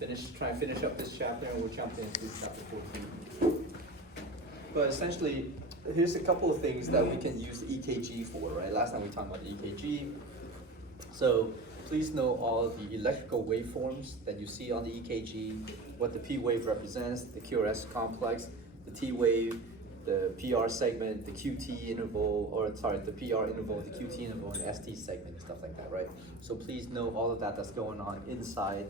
let's try and finish up this chapter, and we'll jump into chapter 14. But essentially, here's a couple of things that we can use the EKG for, right? Last time we talked about the EKG. So please know all of the electrical waveforms that you see on the EKG, what the P wave represents, the QRS complex, the T wave, the PR segment, the QT interval, or sorry, the PR interval, the QT interval, and the ST segment, and stuff like that, right? So please know all of that that's going on inside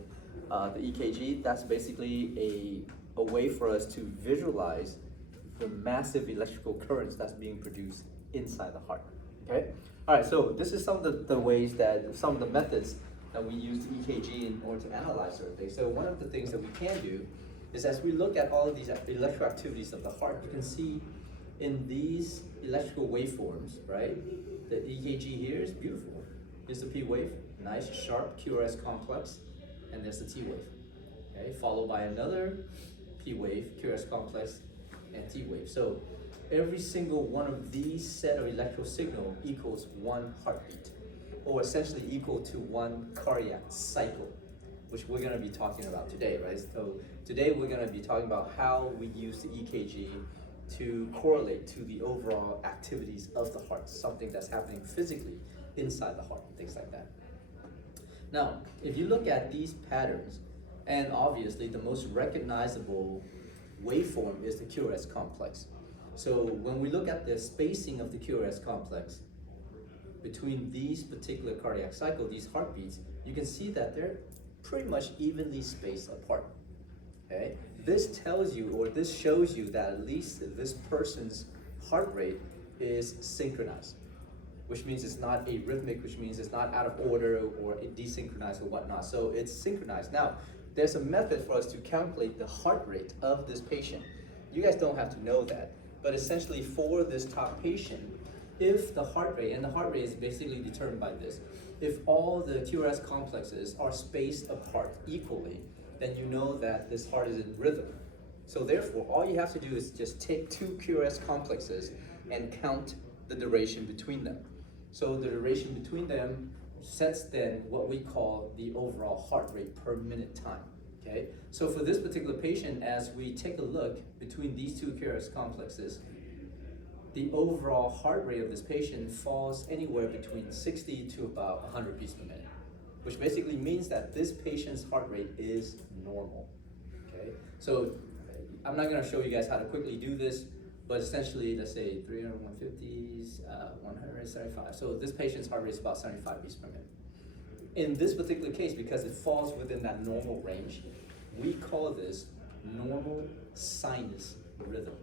the EKG. That's basically a way for us to visualize the massive electrical currents that's being produced inside the heart, okay? All right, so this is some of the ways that, some of the methods that we use the EKG in order to analyze certain things. So one of the things that we can do is, as we look at all of these electrical activities of the heart, you can see in these electrical waveforms, right? The EKG here is beautiful. Here's the P wave, nice, sharp QRS complex, and there's the T wave, okay? Followed by another P wave, QRS complex, and T wave. So every single one of these set of electrical signal equals one heartbeat, or essentially equal to one cardiac cycle, which we're going to be talking about today, right? So today we're going to be talking about how we use the EKG to correlate to the overall activities of the heart, something that's happening physically inside the heart, things like that. Now, if you look at these patterns, and obviously the most recognizable waveform is the QRS complex. So when we look at the spacing of the QRS complex between these particular cardiac cycle, these heartbeats, you can see that they're pretty much evenly spaced apart, okay? This tells you, or this shows you, that at least this person's heart rate is synchronized, which means it's not arrhythmic, which means it's not out of order or desynchronized or whatnot. So it's synchronized. Now, there's a method for us to calculate the heart rate of this patient. You guys don't have to know that, but essentially for this top patient, if the heart rate, and the heart rate is basically determined by this, if all the QRS complexes are spaced apart equally, then you know that this heart is in rhythm. So therefore, all you have to do is just take two QRS complexes and count the duration between them. So the duration between them sets then what we call the overall heart rate per minute time, okay? So for this particular patient, as we take a look between these two QRS complexes, the overall heart rate of this patient falls anywhere between 60 to about 100 beats per minute, which basically means that this patient's heart rate is normal, okay? So I'm not gonna show you guys how to quickly do this, but essentially, let's say 300, 150s, 175. So this patient's heart rate is about 75 beats per minute. In this particular case, because it falls within that normal range, we call this normal sinus rhythm.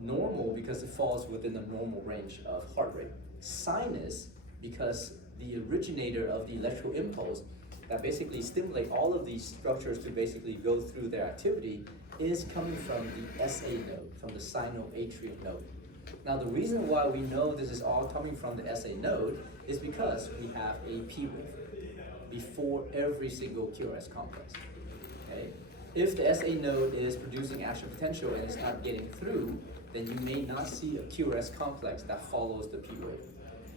Normal because it falls within the normal range of heart rate. Sinus because the originator of the electrical impulse that basically stimulate all of these structures to basically go through their activity is coming from the SA node, from the sinoatrial node. Now the reason why we know this is all coming from the SA node is because we have a P wave before every single QRS complex, okay? If the SA node is producing action potential and it's not getting through, then you may not see a QRS complex that follows the P wave.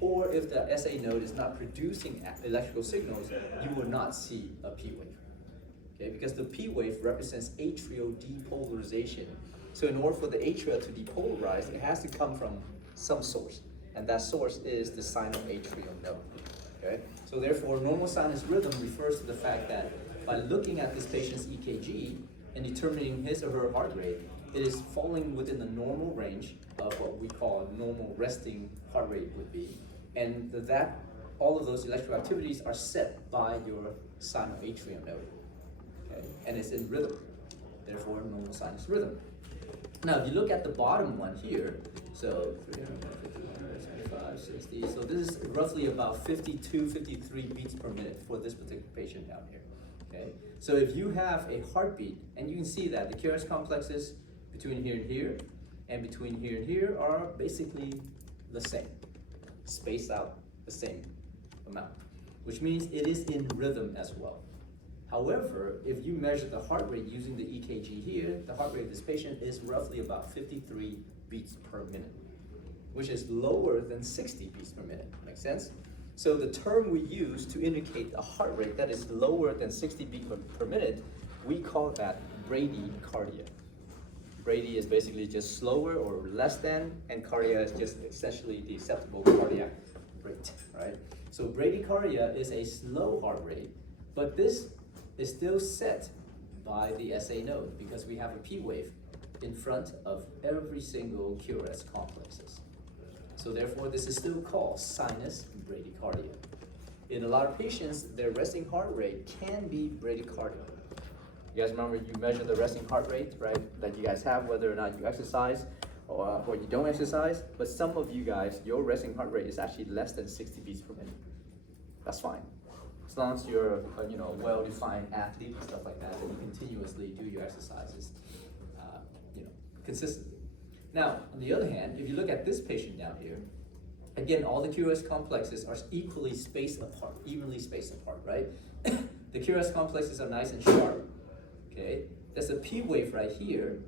Or if the SA node is not producing electrical signals, you will not see a P wave, okay? Because the P wave represents atrial depolarization. So in order for the atria to depolarize, it has to come from some source, and that source is the sinoatrial node, okay? So therefore, normal sinus rhythm refers to the fact that by looking at this patient's EKG and determining his or her heart rate, it is falling within the normal range of what we call normal resting heart rate would be. And that all of those electrical activities are set by your sinoatrial node, okay? And it's in rhythm, therefore normal sinus rhythm. Now, if you look at the bottom one here, so 350, 175, 60, so this is roughly about 52, 53 beats per minute for this particular patient down here, okay? So if you have a heartbeat, and you can see that the QRS complexes between here and here, and between here and here are basically the same, spaced out the same amount, which means it is in rhythm as well. However, if you measure the heart rate using the EKG here, the heart rate of this patient is roughly about 53 beats per minute, which is lower than 60 beats per minute. Make sense? So the term we use to indicate a heart rate that is lower than 60 beats per minute, we call that bradycardia. Brady is basically just slower or less than, and cardia is just essentially the acceptable cardiac rate, right? So bradycardia is a slow heart rate, but this is still set by the SA node because we have a P wave in front of every single QRS complexes. So therefore, this is still called sinus bradycardia. In a lot of patients, their resting heart rate can be bradycardia. You guys remember you measure the resting heart rate, right, that you guys have, whether or not you exercise or you don't exercise, but some of you guys, your resting heart rate is actually less than 60 beats per minute. That's fine. As long as you're a well-defined athlete and stuff like that, and you continuously do your exercises consistently. Now, on the other hand, if you look at this patient down here, again, all the QRS complexes are equally spaced apart, evenly spaced apart, right? The QRS complexes are nice and sharp, okay? There's a P wave right here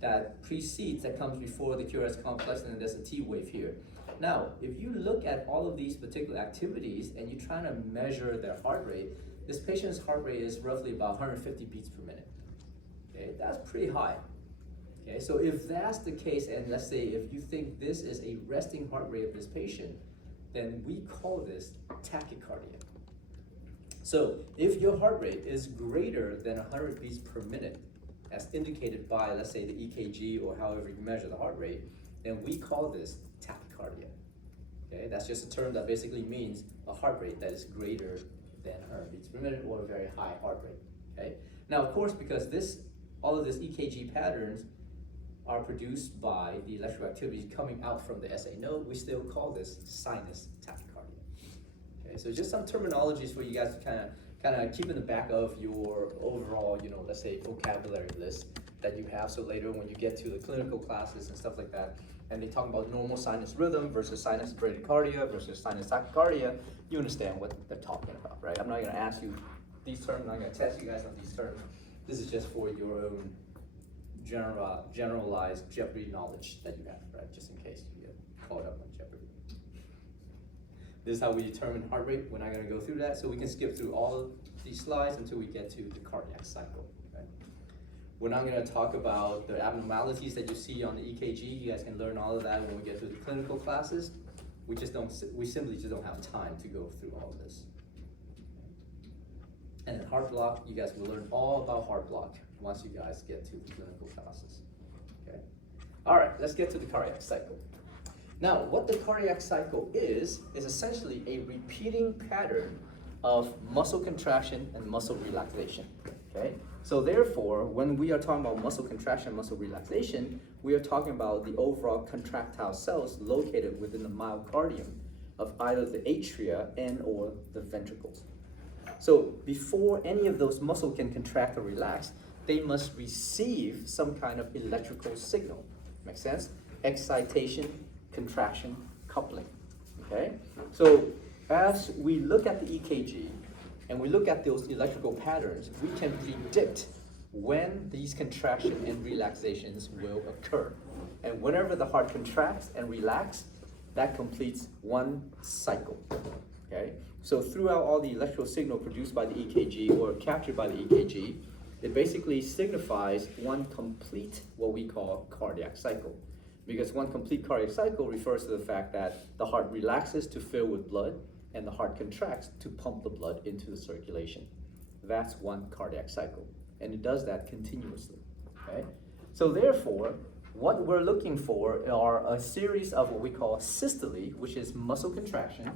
that precedes, that comes before the QRS complex, and then there's a T wave here. Now, if you look at all of these particular activities and you're trying to measure their heart rate, this patient's heart rate is roughly about 150 beats per minute. Okay, that's pretty high. Okay, so if that's the case, and let's say if you think this is a resting heart rate of this patient, then we call this tachycardia. So if your heart rate is greater than 100 beats per minute, as indicated by, let's say, the EKG or however you measure the heart rate, then we call this tachycardia. Okay, that's just a term that basically means a heart rate that is greater than 100 beats per minute or a very high heart rate. Okay, now of course, because all of these EKG patterns are produced by the electrical activity coming out from the SA node, we still call this sinus tachycardia. Okay, so just some terminologies for you guys to kind of keep in the back of your overall, let's say vocabulary list that you have. So later when you get to the clinical classes and stuff like that, and they talk about normal sinus rhythm versus sinus bradycardia versus sinus tachycardia, you understand what they're talking about, right? I'm not going to ask you these terms. I'm not going to test you guys on these terms. This is just for your own generalized Jeopardy knowledge that you have, right? Just in case you get caught up on Jeopardy. This is how we determine heart rate. We're not going to go through that, so we can skip through all of these slides until we get to the cardiac cycle. Okay? We're not going to talk about the abnormalities that you see on the EKG. You guys can learn all of that when we get to the clinical classes. We simply just don't have time to go through all of this. And then heart block, you guys will learn all about heart block once you guys get to the clinical classes. Okay. All right, let's get to the cardiac cycle. Now, what the cardiac cycle is essentially a repeating pattern of muscle contraction and muscle relaxation. Okay. So therefore, when we are talking about muscle contraction, muscle relaxation, we are talking about the overall contractile cells located within the myocardium of either the atria and or the ventricles. So before any of those muscles can contract or relax, they must receive some kind of electrical signal. Make sense? Excitation, contraction, coupling. Okay? So as we look at the EKG and we look at those electrical patterns, we can predict when these contraction and relaxations will occur. And whenever the heart contracts and relaxes, that completes one cycle. Okay? So throughout all the electrical signal produced by the EKG or captured by the EKG, it basically signifies one complete, what we call cardiac cycle. Because one complete cardiac cycle refers to the fact that the heart relaxes to fill with blood and the heart contracts to pump the blood into the circulation. That's one cardiac cycle. And it does that continuously. Okay? So therefore, what we're looking for are a series of what we call systole, which is muscle contraction,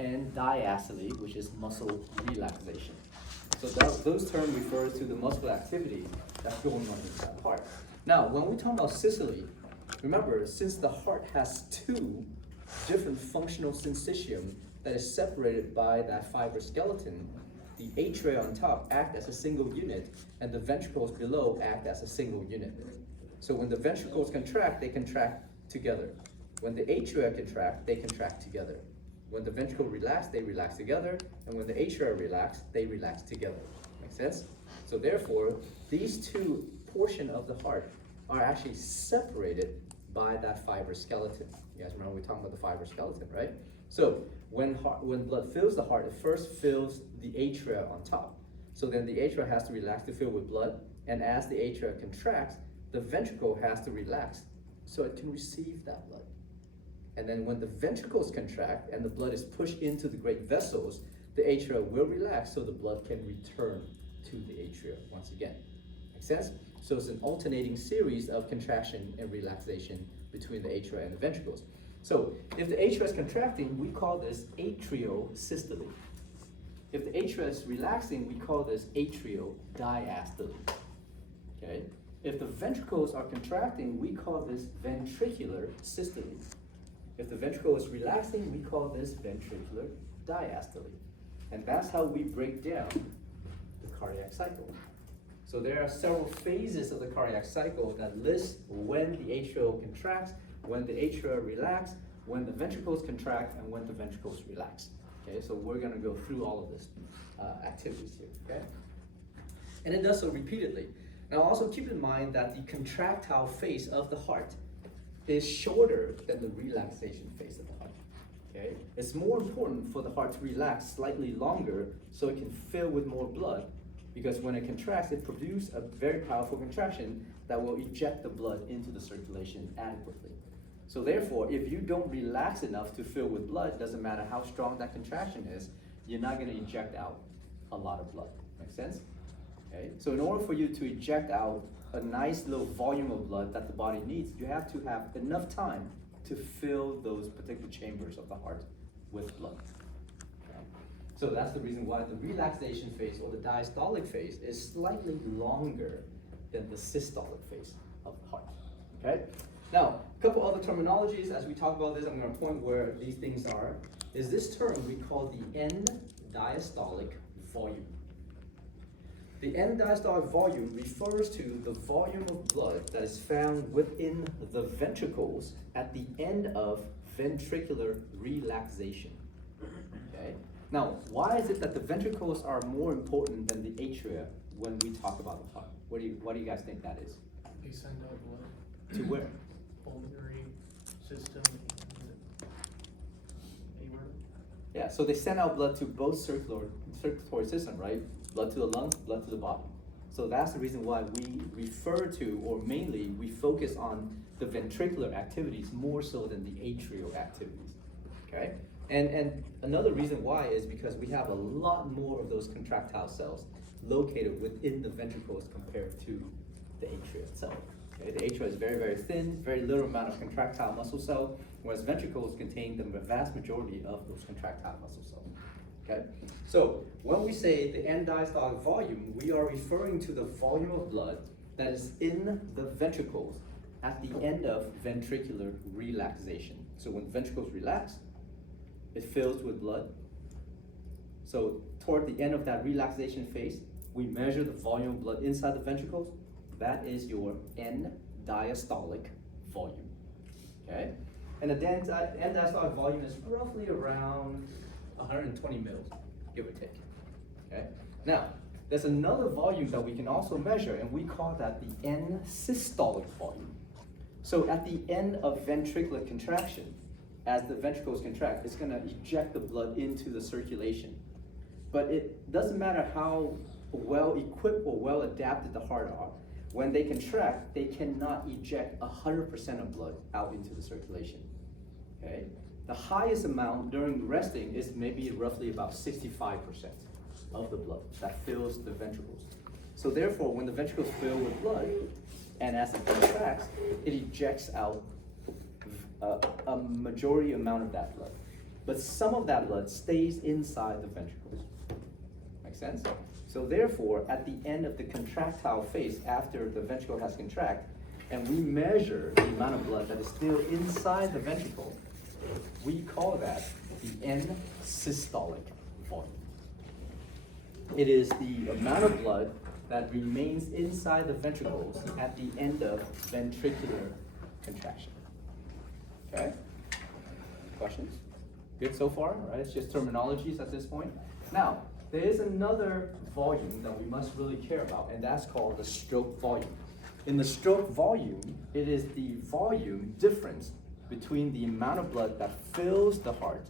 and diastole, which is muscle relaxation. So those terms refer to the muscle activity that's going on inside the heart. Now, when we talk about systole, remember, since the heart has two different functional syncytium that is separated by that fibrous skeleton, the atria on top act as a single unit, and the ventricles below act as a single unit. So when the ventricles contract, they contract together. When the atria contract, they contract together. When the ventricle relax, they relax together, and when the atria relax, they relax together. Make sense? So therefore, these two portions of the heart are actually separated by that fibrous skeleton. You guys remember we were talking about the fibrous skeleton, right? So when blood fills the heart, it first fills the atria on top. So then the atria has to relax to fill with blood, and as the atria contracts, the ventricle has to relax so it can receive that blood. And then when the ventricles contract and the blood is pushed into the great vessels, the atria will relax so the blood can return to the atria once again. Make sense? So it's an alternating series of contraction and relaxation between the atria and the ventricles. So if the atria is contracting, we call this atriosystole. If the atria is relaxing, we call this atriodiastole. Okay? If the ventricles are contracting, we call this ventricular systole. If the ventricle is relaxing, we call this ventricular diastole. And that's how we break down the cardiac cycle. So there are several phases of the cardiac cycle that list when the atria contracts, when the atria relax, when the ventricles contract, and when the ventricles relax. Okay, so we're going to go through all of this activities here. Okay, and it does so repeatedly. Now also keep in mind that the contractile phase of the heart is shorter than the relaxation phase of the heart. Okay, it's more important for the heart to relax slightly longer so it can fill with more blood, because when it contracts, it produces a very powerful contraction that will eject the blood into the circulation adequately. So therefore, if you don't relax enough to fill with blood, doesn't matter how strong that contraction is, you're not going to eject out a lot of blood. Make sense? Okay. So in order for you to eject out a nice little volume of blood that the body needs, you have to have enough time to fill those particular chambers of the heart with blood. Okay. So that's the reason why the relaxation phase or the diastolic phase is slightly longer than the systolic phase of the heart. Okay. Now, a couple other terminologies as we talk about this. I'm going to point where these things are. Is this term we call the end diastolic volume. The end diastolic volume refers to the volume of blood that is found within the ventricles at the end of ventricular relaxation. Okay. Now, why is it that the ventricles are more important than the atria when we talk about the heart? What do you guys think that is? They send out blood. To where? Pulmonary system and aorta. Yeah, so they send out blood to both circulatory system, right? Blood to the lungs, blood to the body. So that's the reason why we refer to, or mainly we focus on the ventricular activities more so than the atrial activities, okay? And another reason why is because we have a lot more of those contractile cells located within the ventricles compared to the atria itself. Okay? The atria is very, very thin, very little amount of contractile muscle cell, whereas ventricles contain the vast majority of those contractile muscle cells. Okay? So when we say the end diastolic volume, we are referring to the volume of blood that is in the ventricles at the end of ventricular relaxation. So when the ventricles relax, it fills with blood. So toward the end of that relaxation phase, we measure the volume of blood inside the ventricles. That is your end diastolic volume. Okay? And the end diastolic volume is roughly around 120 mils, give or take. Okay? Now, there's another volume that we can also measure, and we call that the end systolic volume. So at the end of ventricular contraction, as the ventricles contract, it's going to eject the blood into the circulation. But it doesn't matter how well equipped or well adapted the heart are. When they contract, they cannot eject 100% of blood out into the circulation. Okay? The highest amount during resting is maybe roughly about 65% of the blood that fills the ventricles. So therefore, when the ventricles fill with blood, and as it contracts, it ejects out a majority amount of that blood. But some of that blood stays inside the ventricles. Make sense? So therefore, at the end of the contractile phase, after the ventricle has contracted, and we measure the amount of blood that is still inside the ventricle, we call that the end systolic volume. It is the amount of blood that remains inside the ventricles at the end of ventricular contraction. Okay? Questions? Good so far? All right, it's just terminologies at this point. Now, there is another volume that we must really care about, and that's called the stroke volume. In the stroke volume, it is the volume difference between the amount of blood that fills the heart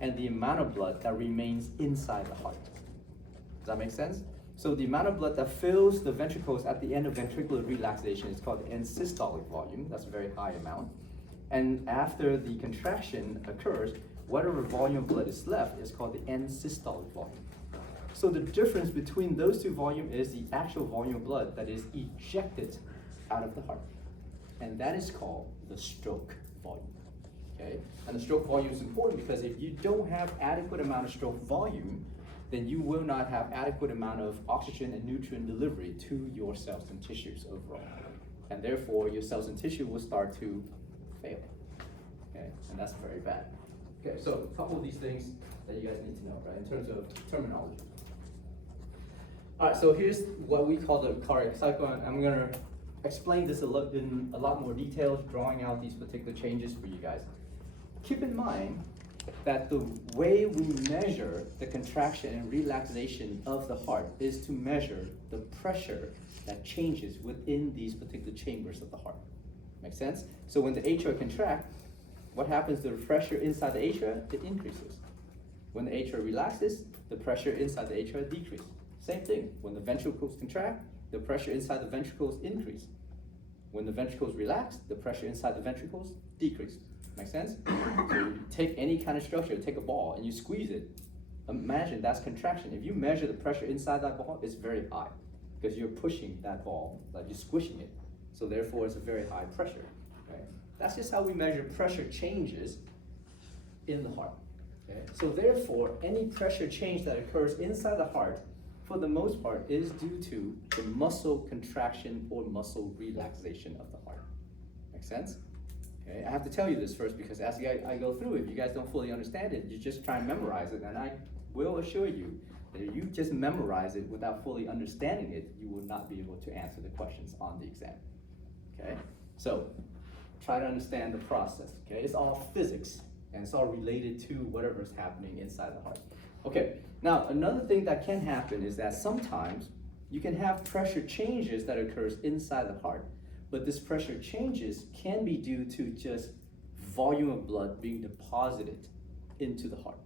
and the amount of blood that remains inside the heart. Does that make sense? So the amount of blood that fills the ventricles at the end of ventricular relaxation is called the end systolic volume. That's a very high amount. And after the contraction occurs, whatever volume of blood is left is called the end systolic volume. So the difference between those two volumes is the actual volume of blood that is ejected out of the heart. And that is called the stroke volume. Okay? And the stroke volume is important because if you don't have adequate amount of stroke volume, then you will not have adequate amount of oxygen and nutrient delivery to your cells and tissues overall. And therefore, your cells and tissue will start to fail. Okay? And that's very bad. Okay, so a couple of these things that you guys need to know, right, in terms of terminology. All right, so here's what we call the cardiac cycle, and I'm gonna explain this in a lot more detail, drawing out these particular changes for you guys. Keep in mind that the way we measure the contraction and relaxation of the heart is to measure the pressure that changes within these particular chambers of the heart. Make sense? So when the atria contract, what happens to the pressure inside the atria? It increases. When the atria relaxes, the pressure inside the atria decreases. Same thing, when the ventricles contract, the pressure inside the ventricles increase. When the ventricles relax, the pressure inside the ventricles decrease. Make sense? So you take any kind of structure, take a ball and you squeeze it. Imagine that's contraction. If you measure the pressure inside that ball, it's very high because you're pushing that ball, like you're squishing it. So therefore it's a very high pressure. Okay? That's just how we measure pressure changes in the heart. Okay? So therefore, any pressure change that occurs inside the heart, for the most part, is due to the muscle contraction or muscle relaxation of the heart. Make sense? Okay, I have to tell you this first because as I go through it, if you guys don't fully understand it, you just try and memorize it, and I will assure you that if you just memorize it without fully understanding it, you will not be able to answer the questions on the exam. Okay, so try to understand the process. Okay, it's all physics and it's all related to whatever's happening inside the heart. Okay, now another thing that can happen is that sometimes you can have pressure changes that occurs inside the heart, but this pressure changes can be due to just volume of blood being deposited into the heart,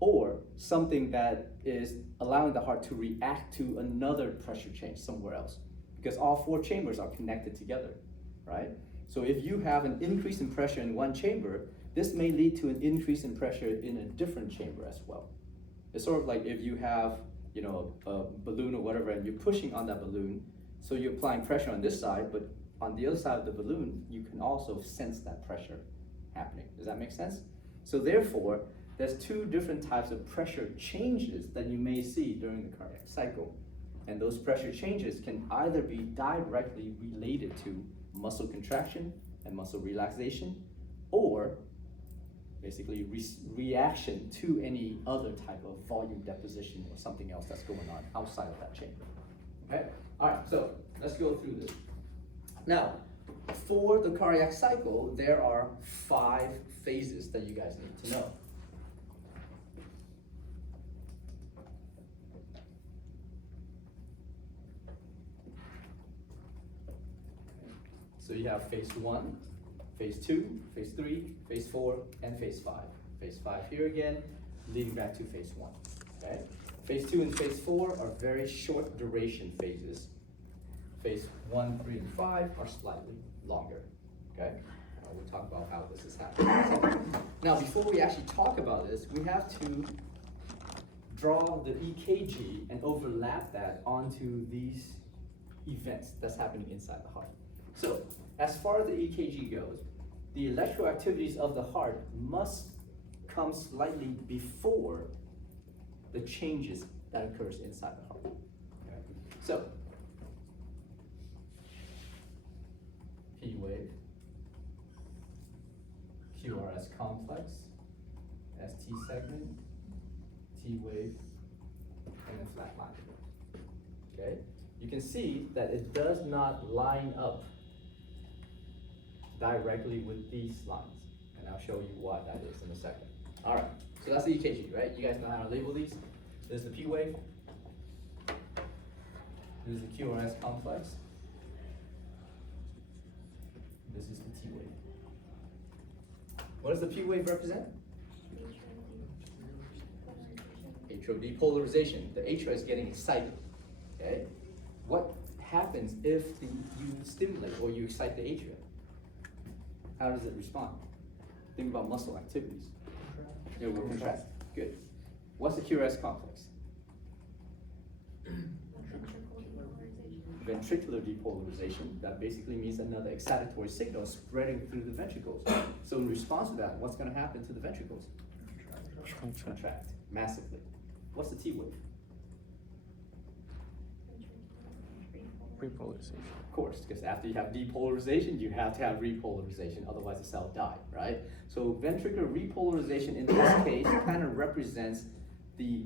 or something that is allowing the heart to react to another pressure change somewhere else, because all four chambers are connected together, right? So if you have an increase in pressure in one chamber, this may lead to an increase in pressure in a different chamber as well. It's sort of like if you have, you know, a balloon or whatever, and you're pushing on that balloon, so you're applying pressure on this side, but on the other side of the balloon, you can also sense that pressure happening. Does that make sense? So therefore, there's two different types of pressure changes that you may see during the cardiac cycle. And those pressure changes can either be directly related to muscle contraction and muscle relaxation, or basically reaction to any other type of volume deposition or something else that's going on outside of that chamber. Okay? All right, so let's go through this. Now, for the cardiac cycle, there are 5 phases that you guys need to know. So you have phase 1, phase 2, phase 3, phase 4, and phase 5. Phase 5 here again, leading back to phase 1. Okay? Phase 2 and phase 4 are very short duration phases. Phase 1, 3, and 5 are slightly longer. Okay? We'll talk about how this is happening. So, now, before we actually talk about this, we have to draw the EKG and overlap that onto these events that's happening inside the heart. So, as far as the EKG goes, the electrical activities of the heart must come slightly before the changes that occurs inside the heart. Okay. So, P wave, QRS complex, ST segment, T wave, and then flat line. Okay? You can see that it does not line up directly with these lines, and I'll show you why that is in a second. All right, so that's the EKG, right? You guys know how to label these. This is the P wave. This is the QRS complex. This is the T wave. What does the P wave represent? atrial depolarization. The atria is getting excited, okay? What happens if you stimulate or you excite the atria? How does it respond? Think about muscle activities. It will contract. Good. What's the QRS complex? Ventricular depolarization. That basically means another excitatory signal spreading through the ventricles. So in response to that, what's going to happen to the ventricles? Contract massively. What's the T wave? Repolarization. Of course, because after you have depolarization, you have to have repolarization, otherwise the cell died, right? So ventricular repolarization in this case kind of represents the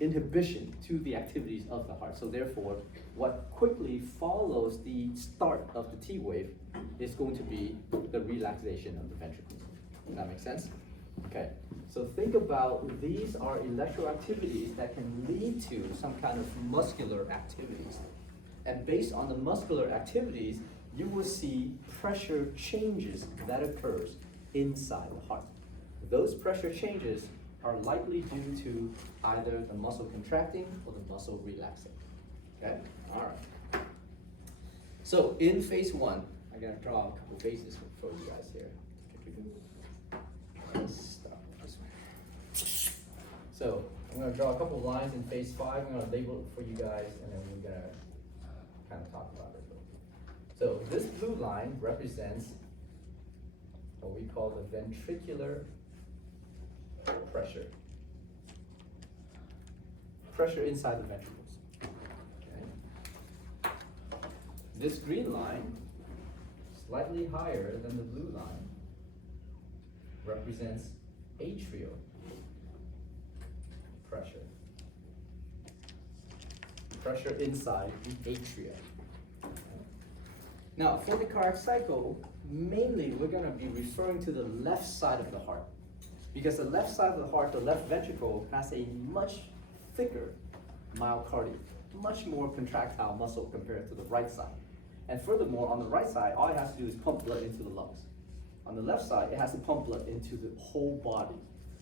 inhibition to the activities of the heart. So therefore, what quickly follows the start of the T wave is going to be the relaxation of the ventricles. Does that make sense? Okay, so think about these are electroactivities that can lead to some kind of muscular activities. And based on the muscular activities, you will see pressure changes that occurs inside the heart. Those pressure changes are likely due to either the muscle contracting or the muscle relaxing. Okay, all right. So in phase one, I'm gonna draw a couple phases for you guys here. Let's start with this one. So I'm gonna draw a couple lines in phase five. I'm gonna label it for you guys, and then we're gonna kind of talk about it. So this blue line represents what we call the ventricular pressure. Pressure inside the ventricles. Okay. This green line, slightly higher than the blue line, represents atrial pressure. Pressure inside the atria. Now, for the cardiac cycle, mainly we're going to be referring to the left side of the heart. Because the left side of the heart, the left ventricle, has a much thicker myocardium, much more contractile muscle compared to the right side. And furthermore, on the right side, all it has to do is pump blood into the lungs. On the left side, it has to pump blood into the whole body.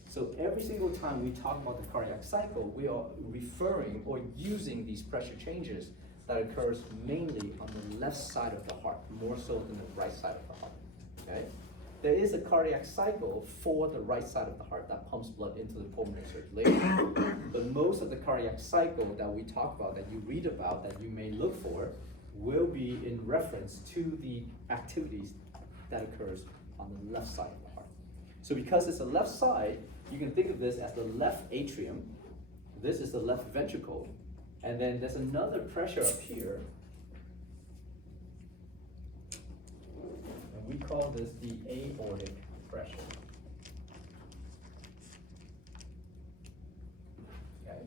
So every single time we talk about the cardiac cycle, we are referring or using these pressure changes that occurs mainly on the left side of the heart, more so than the right side of the heart, okay? There is a cardiac cycle for the right side of the heart that pumps blood into the pulmonary circulation. But most of the cardiac cycle that we talk about, that you read about, that you may look for, will be in reference to the activities that occurs on the left side of the heart. So because it's the left side, you can think of this as the left atrium. This is the left ventricle. And then there's another pressure up here. And we call this the aortic pressure. Okay?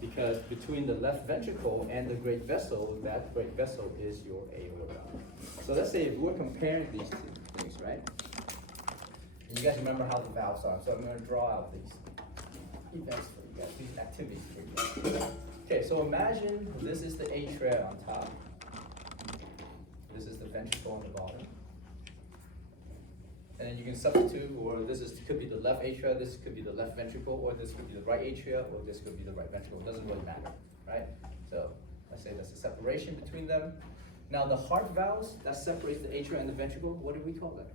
Because between the left ventricle and the great vessel, that great vessel is your aorta. So let's say if we're comparing these two things, right? And you guys remember how the valves are, so I'm going to draw out these events for you guys, these activities for you guys. Okay, so imagine this is the atria on top. This is the ventricle on the bottom. And then you can substitute, or could be the left atria, this could be the left ventricle, or this could be the right atria, or this could be the right ventricle. It doesn't really matter, right? So let's say that's a separation between them. Now the heart valves that separates the atria and the ventricle, what do we call that?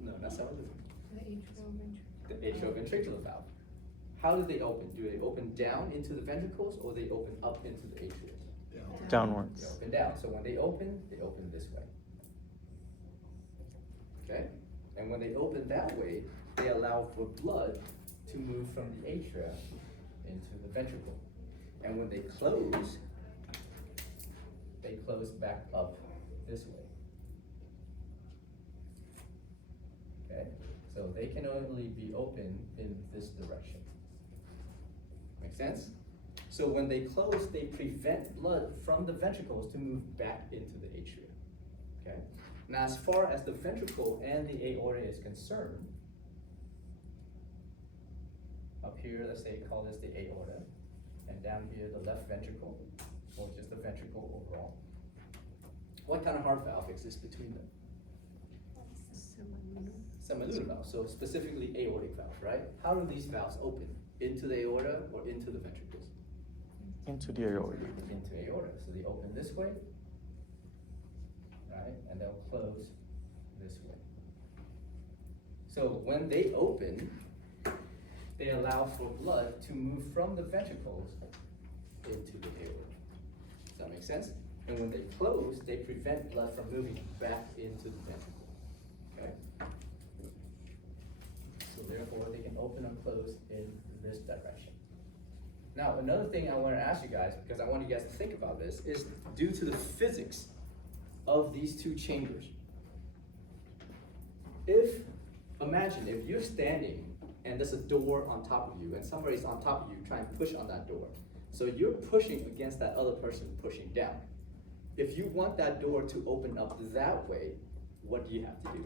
No, that's not what it is. The atrioventricular valve. How do they open? Do they open down into the ventricles, or they open up into the atria? Downwards. They open down. So when they open this way. Okay? And when they open that way, they allow for blood to move from the atria into the ventricle. And when they close back up this way. Okay? So they can only be open in this direction. Make sense? So when they close, they prevent blood from the ventricles to move back into the atria. Okay? Now, as far as the ventricle and the aorta is concerned, up here, let's say call this the aorta, and down here the left ventricle, or just the ventricle overall. What kind of heart valve exists between them? semilunar valves, so specifically aortic valves, right? How do these valves open? Into the aorta or into the ventricles? Into the aorta. Into aorta, so they open this way, right? And they'll close this way. So when they open, they allow for blood to move from the ventricles into the aorta. Does that make sense? And when they close, they prevent blood from moving back into the ventricle. Okay? So therefore, they can open and close in this direction. Now, another thing I want to ask you guys, because I want you guys to think about this, is due to the physics of these two chambers. Imagine if you're standing and there's a door on top of you and somebody's on top of you trying to push on that door. So you're pushing against that other person pushing down. If you want that door to open up that way, what do you have to do?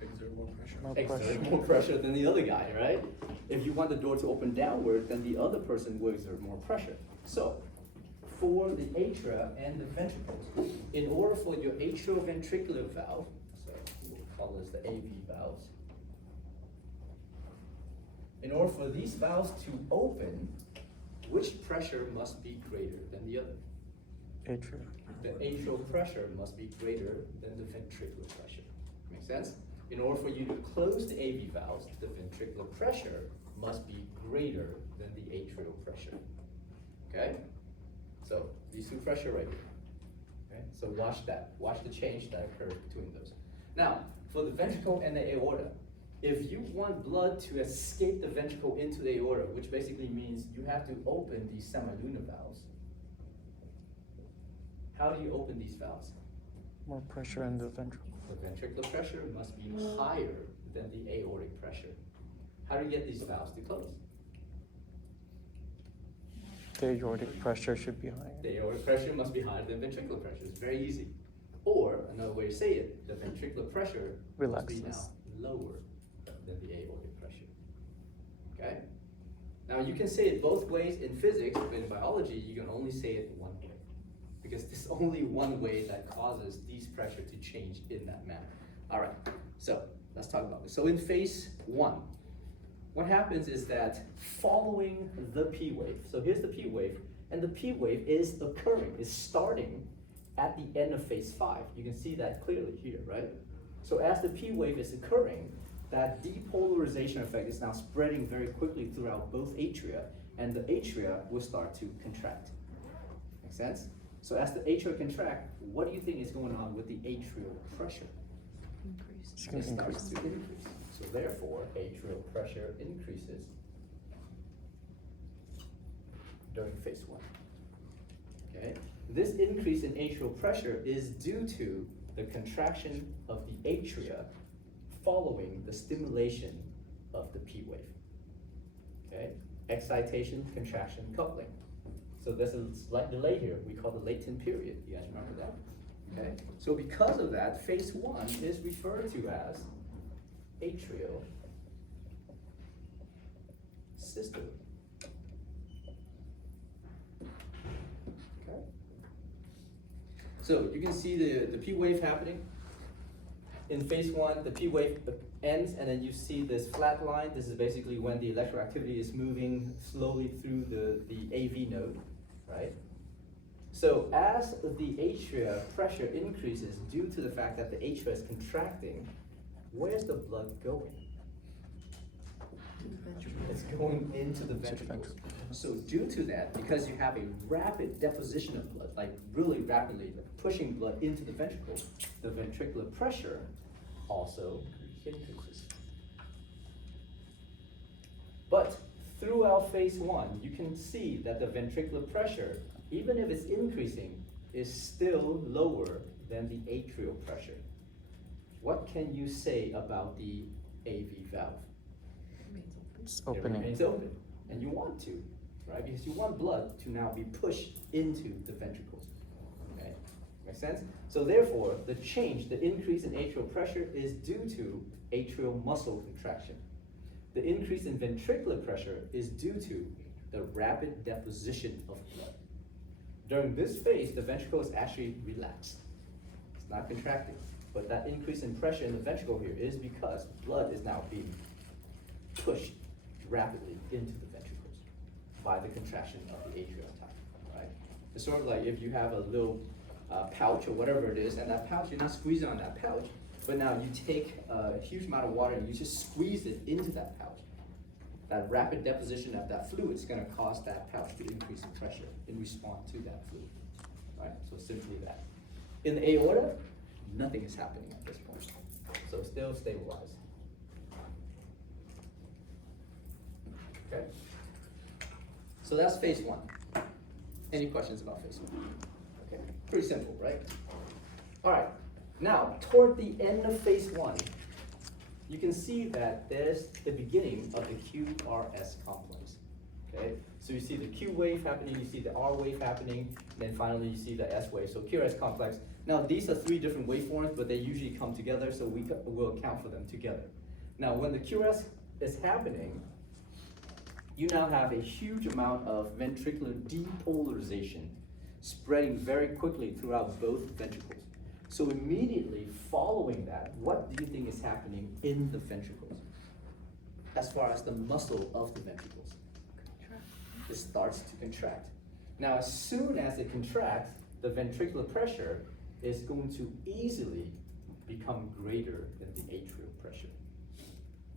Exert more pressure. More Exert pressure. more pressure than the other guy, right? If you want the door to open downward, then the other person will exert more pressure. So, for the atria and the ventricles, in order for your atrioventricular valve, so we'll call this the AV valves, in order for these valves to open, which pressure must be greater than the other? Atrial. The atrial pressure must be greater than the ventricular pressure. Make sense? In order for you to close the AV valves, the ventricular pressure must be greater than the atrial pressure. Okay? So these two pressure right here. Okay? So watch that. Watch the change that occurs between those. Now, for the ventricle and the aorta, if you want blood to escape the ventricle into the aorta, which basically means you have to open these semilunar valves, how do you open these valves? More pressure in the ventricle. The ventricular pressure must be higher than the aortic pressure. How do you get these valves to close? The aortic pressure should be higher. The aortic pressure must be higher than ventricular pressure. It's very easy. Or, another way to say it, the ventricular pressure must be now Relaxes. lower than the aortic pressure. Okay? Now you can say it both ways in physics, but in biology, you can only say it one way. Because there's only one way that causes these pressure to change in that manner. All right, so let's talk about this. So in phase one, what happens is that following the P wave, so here's the P wave, and the P wave is occurring, is starting at the end of phase 5. You can see that clearly here, right? So as the P wave is occurring, that depolarization effect is now spreading very quickly throughout both atria, and the atria will start to contract. Make sense? So as the atria contract, what do you think is going on with the atrial pressure? It's It going to starts increase. to increase. So therefore, atrial pressure increases during phase 1. Okay? This increase in atrial pressure is due to the contraction of the atria following the stimulation of the P wave. Okay? Excitation, contraction, coupling. So there's a slight delay here. We call the latent period. You guys remember that? Okay? So because of that, phase 1 is referred to as atrial systole. Okay? So you can see the P wave happening. In phase 1, the P wave ends, and then you see this flat line. This is basically when the electrical activity is moving slowly through the AV node, right? So as the atria pressure increases due to the fact that the atria is contracting, where's the blood going? It's going into the ventricles. So due to that, because you have a rapid deposition of blood, like really rapidly pushing blood into the ventricles, the ventricular pressure also increases. But throughout phase 1, you can see that the ventricular pressure, even if it's increasing, is still lower than the atrial pressure. What can you say about the AV valve? It's It opening. remains open, and you want to, right? Because you want blood to now be pushed into the ventricles. Okay, make sense? So therefore, the change, the increase in atrial pressure is due to atrial muscle contraction. The increase in ventricular pressure is due to the rapid deposition of blood. During this phase, the ventricle is actually relaxed. It's not contracting. But that increase in pressure in the ventricle here is because blood is now being pushed rapidly into the ventricles by the contraction of the atrial type, right? It's sort of like if you have a little pouch or whatever it is, and that pouch, you're not squeezing on that pouch, but now you take a huge amount of water and you just squeeze it into that pouch. That rapid deposition of that fluid is going to cause that pouch to increase in pressure in response to that fluid, right? So simply that. In the aorta, nothing is happening at this point, so still stabilized. Okay. So that's phase one. Any questions about phase one? Okay, pretty simple, right? All right, now toward the end of phase one, you can see that there's the beginning of the QRS complex. Okay, so you see the Q wave happening, you see the R wave happening, and then finally you see the S wave. So QRS complex. Now these are three different waveforms, but they usually come together, so we'll account for them together. Now when the QRS is happening, you now have a huge amount of ventricular depolarization spreading very quickly throughout both ventricles. So immediately following that, what do you think is happening in the ventricles? As far as the muscle of the ventricles, it starts to contract. Now, as soon as it contracts, the ventricular pressure is going to easily become greater than the atrial pressure,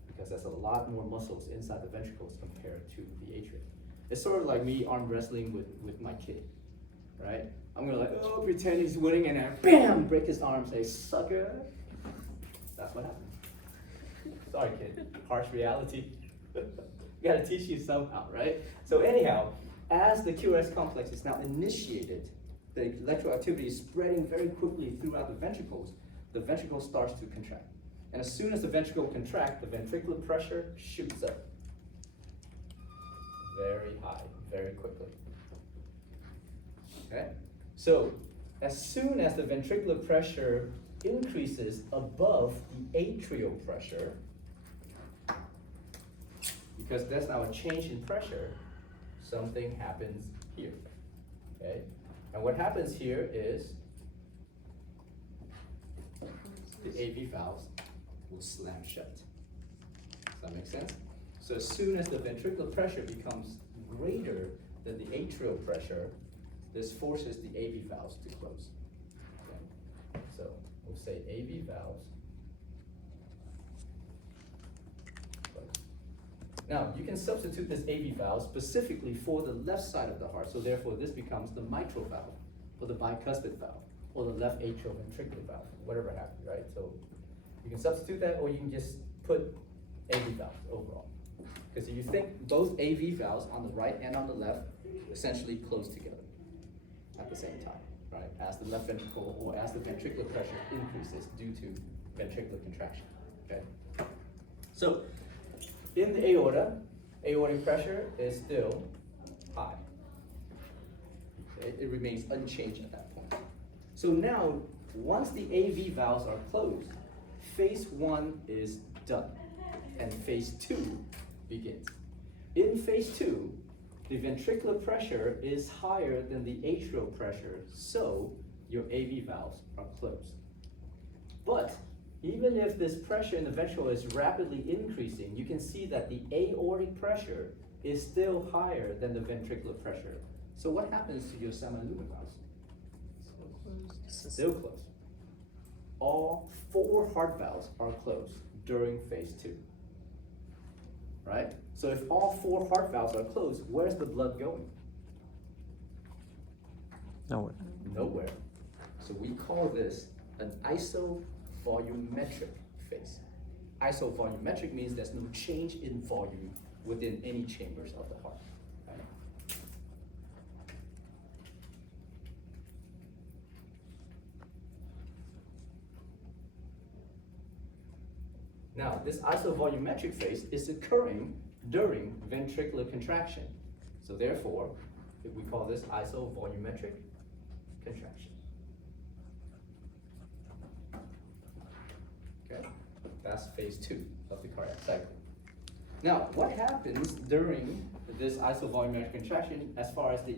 because there's a lot more muscles inside the ventricles compared to the atrium. It's sort of like me arm wrestling with my kid, right? I'm gonna like, oh, pretend he's winning, and then bam, break his arm, say, sucker. That's what happened. Sorry, kid, harsh reality. Gotta teach you somehow, right? So anyhow, as the QRS complex is now initiated, the electrical activity is spreading very quickly throughout the ventricle starts to contract. And as soon as the ventricle contracts, the ventricular pressure shoots up very high, very quickly. Okay? So, as soon as the ventricular pressure increases above the atrial pressure, because there's now a change in pressure, something happens here. Okay? And what happens here is the AV valves will slam shut. Does that make sense? So as soon as the ventricular pressure becomes greater than the atrial pressure, this forces the AV valves to close. Okay? So we'll say AV valves close. Now you can substitute this AV valve specifically for the left side of the heart. So therefore this becomes the mitral valve, or the bicuspid valve, or the left atrioventricular valve, whatever happens, right? So you can substitute that, or you can just put AV valves overall. Because if you think both AV valves on the right and on the left essentially close together at the same time, right? As the left ventricle, or as the ventricular pressure increases due to ventricular contraction, okay? So in the aorta, aortic pressure is still high. It remains unchanged at that point. So now, once the AV valves are closed, phase one is done, and phase two begins. In phase two, the ventricular pressure is higher than the atrial pressure, so your AV valves are closed. But even if this pressure in the ventricle is rapidly increasing, you can see that the aortic pressure is still higher than the ventricular pressure. So what happens to your semilunar valves? Still closed. All 4 heart valves are closed during phase two, right? So if all 4 heart valves are closed, where's the blood going? Nowhere. Nowhere. So we call this an isovolumetric phase. Isovolumetric means there's no change in volume within any chambers of the heart. Right? Now, this isovolumetric phase is occurring during ventricular contraction. So therefore, we call this isovolumetric contraction. Okay, that's phase two of the cardiac cycle. Now, what happens during this isovolumetric contraction as far as the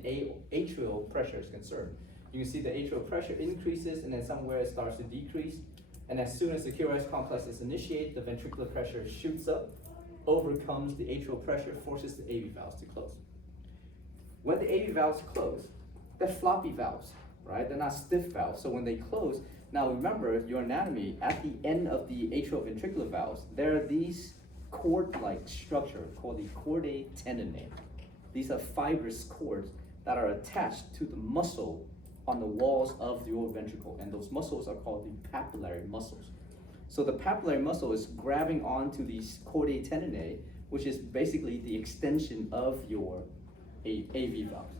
atrial pressure is concerned? You can see the atrial pressure increases, and then somewhere it starts to decrease. And as soon as the QRS complex is initiated, the ventricular pressure shoots up, overcomes the atrial pressure, forces the AV valves to close. When the AV valves close, they're floppy valves, right? They're not stiff valves. So when they close, now remember your anatomy, at the end of the atrioventricular valves, there are these cord-like structure called the chordae tendineae. These are fibrous cords that are attached to the muscle on the walls of your ventricle, and those muscles are called the papillary muscles. So the papillary muscle is grabbing onto these chordae tendineae, which is basically the extension of your AV valves.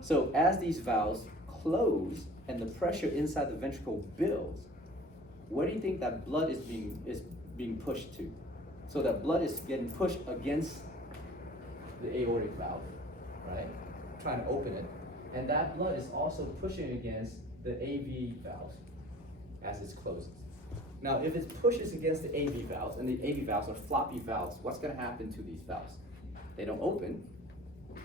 So as these valves close and the pressure inside the ventricle builds, where do you think that blood is being pushed to? So that blood is getting pushed against the aortic valve, right? Trying to open it. And that blood is also pushing against the AV valves as it's closing. Now, if it pushes against the AV valves, and the AV valves are floppy valves, what's gonna happen to these valves? They don't open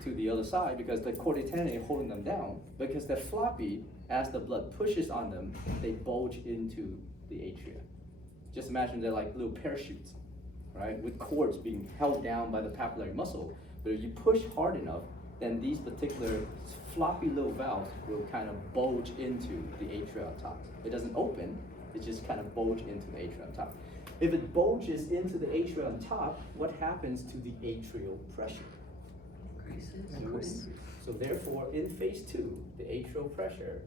to the other side because the chordae tendineae are holding them down. Because they're floppy, as the blood pushes on them, they bulge into the atria. Just imagine they're like little parachutes, right? With cords being held down by the papillary muscle. But if you push hard enough, then these particular floppy little valves will kind of bulge into the atria on top. It doesn't open, it just kind of bulge into the atria on top. If it bulges into the atria on top, what happens to the atrial pressure? Increase. So therefore, in phase 2, the atrial pressure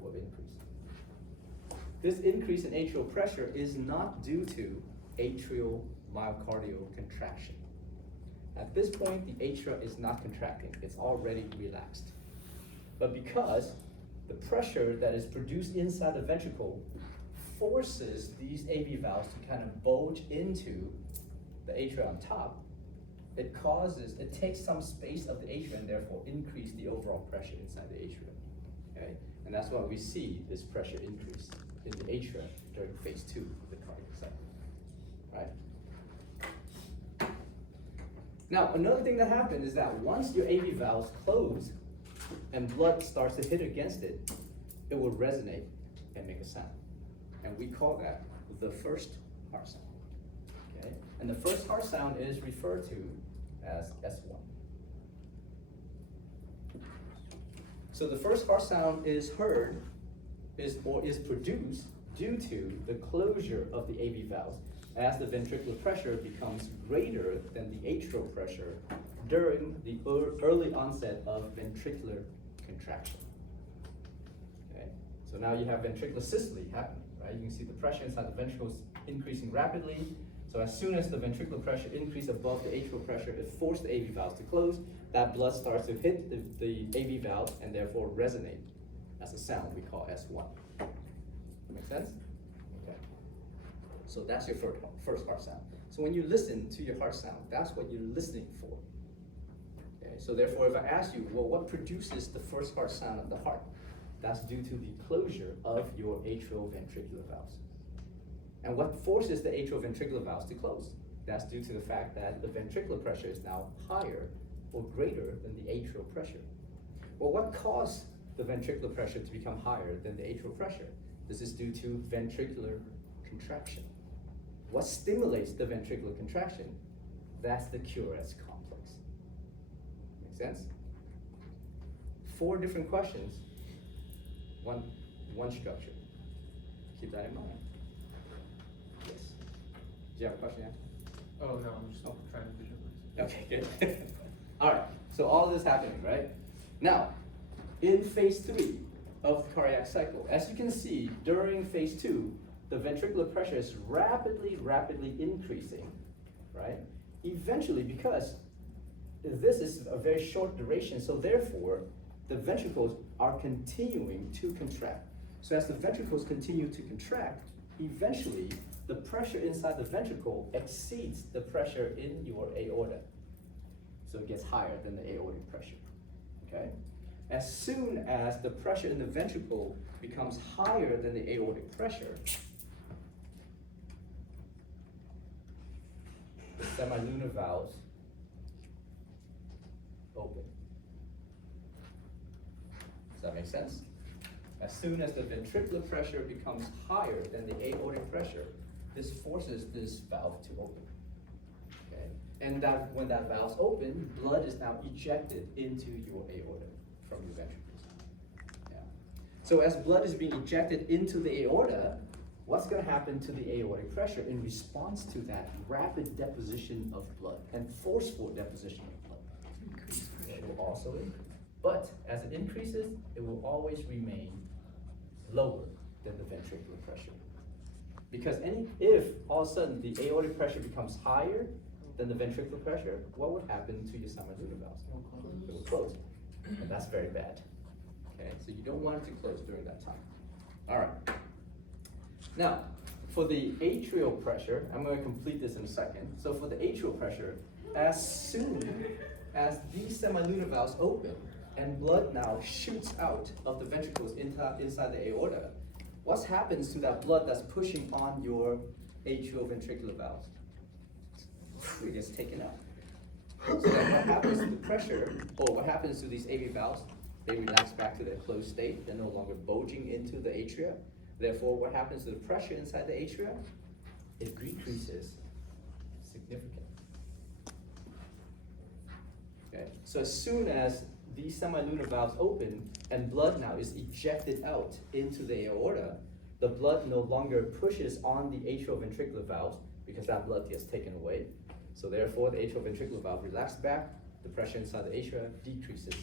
will increase. This increase in atrial pressure is not due to atrial myocardial contraction. At this point, the atria is not contracting, it's already relaxed. But because the pressure that is produced inside the ventricle forces these AV valves to kind of bulge into the atria on top, it takes some space of the atria and therefore increase the overall pressure inside the atria, okay? And that's why we see this pressure increase in the atria during phase 2 of the cardiac cycle, right? Now, another thing that happens is that once your AV valves close and blood starts to hit against it, it will resonate and make a sound. And we call that the first heart sound, okay? And the first heart sound is referred to as S1. So the first heart sound is heard, is produced due to the closure of the AV valves as the ventricular pressure becomes greater than the atrial pressure during the early onset of ventricular contraction. Okay, so now you have ventricular systole happening, right? You can see the pressure inside the ventricles increasing rapidly. So as soon as the ventricular pressure increases above the atrial pressure, it forces the AV valves to close. That blood starts to hit the AV valves and therefore resonate as a sound we call S1. Make sense? Okay. So that's your first heart sound. So when you listen to your heart sound, that's what you're listening for. Okay. So therefore, if I ask you, well, what produces the first heart sound of the heart? That's due to the closure of your atrioventricular valves. And what forces the atrioventricular valves to close? That's due to the fact that the ventricular pressure is now higher or greater than the atrial pressure. Well, what caused the ventricular pressure to become higher than the atrial pressure? This is due to ventricular contraction. What stimulates the ventricular contraction? That's the QRS complex. Make sense? 4 different questions, one structure. Keep that in mind. Yes. Do you have a question, Ann? Oh, no, I'm just trying to visualize. Okay, good. All right, so all this happening, right? Now, in phase 3 of the cardiac cycle, as you can see, during phase 2, the ventricular pressure is rapidly increasing, right? Eventually, because this is a very short duration, so therefore, the ventricles are continuing to contract. So as the ventricles continue to contract, eventually, the pressure inside the ventricle exceeds the pressure in your aorta. So it gets higher than the aortic pressure, okay? As soon as the pressure in the ventricle becomes higher than the aortic pressure, the semilunar valves open. Does that make sense? As soon as the ventricular pressure becomes higher than the aortic pressure, this forces this valve to open. Okay? And that when that valve's open, blood is now ejected into your aorta from your ventricles. Yeah. So as blood is being ejected into the aorta, what's going to happen to the aortic pressure in response to that rapid deposition of blood and forceful deposition of blood? Increase It pressure. will also increase. But as it increases, it will always remain lower than the ventricular pressure. Because if all of a sudden the aortic pressure becomes higher than the ventricular pressure, what would happen to your semilunar valves? It will close. And that's very bad. Okay, so you don't want it to close during that time. All right. Now, for the atrial pressure, I'm going to complete this in a second. So for the atrial pressure, as soon as these semilunar valves open and blood now shoots out of the ventricles inside the aorta, what happens to that blood that's pushing on your atrioventricular valves? It gets taken out. So then what happens to the pressure, or what happens to these AV valves? They relax back to their closed state. They're no longer bulging into the atria. Therefore, what happens to the pressure inside the atria? It decreases significantly. Okay, so as soon as these semilunar valves open and blood now is ejected out into the aorta, the blood no longer pushes on the atrioventricular valves because that blood gets taken away. So therefore, the atrioventricular valve relaxes back, the pressure inside the atria decreases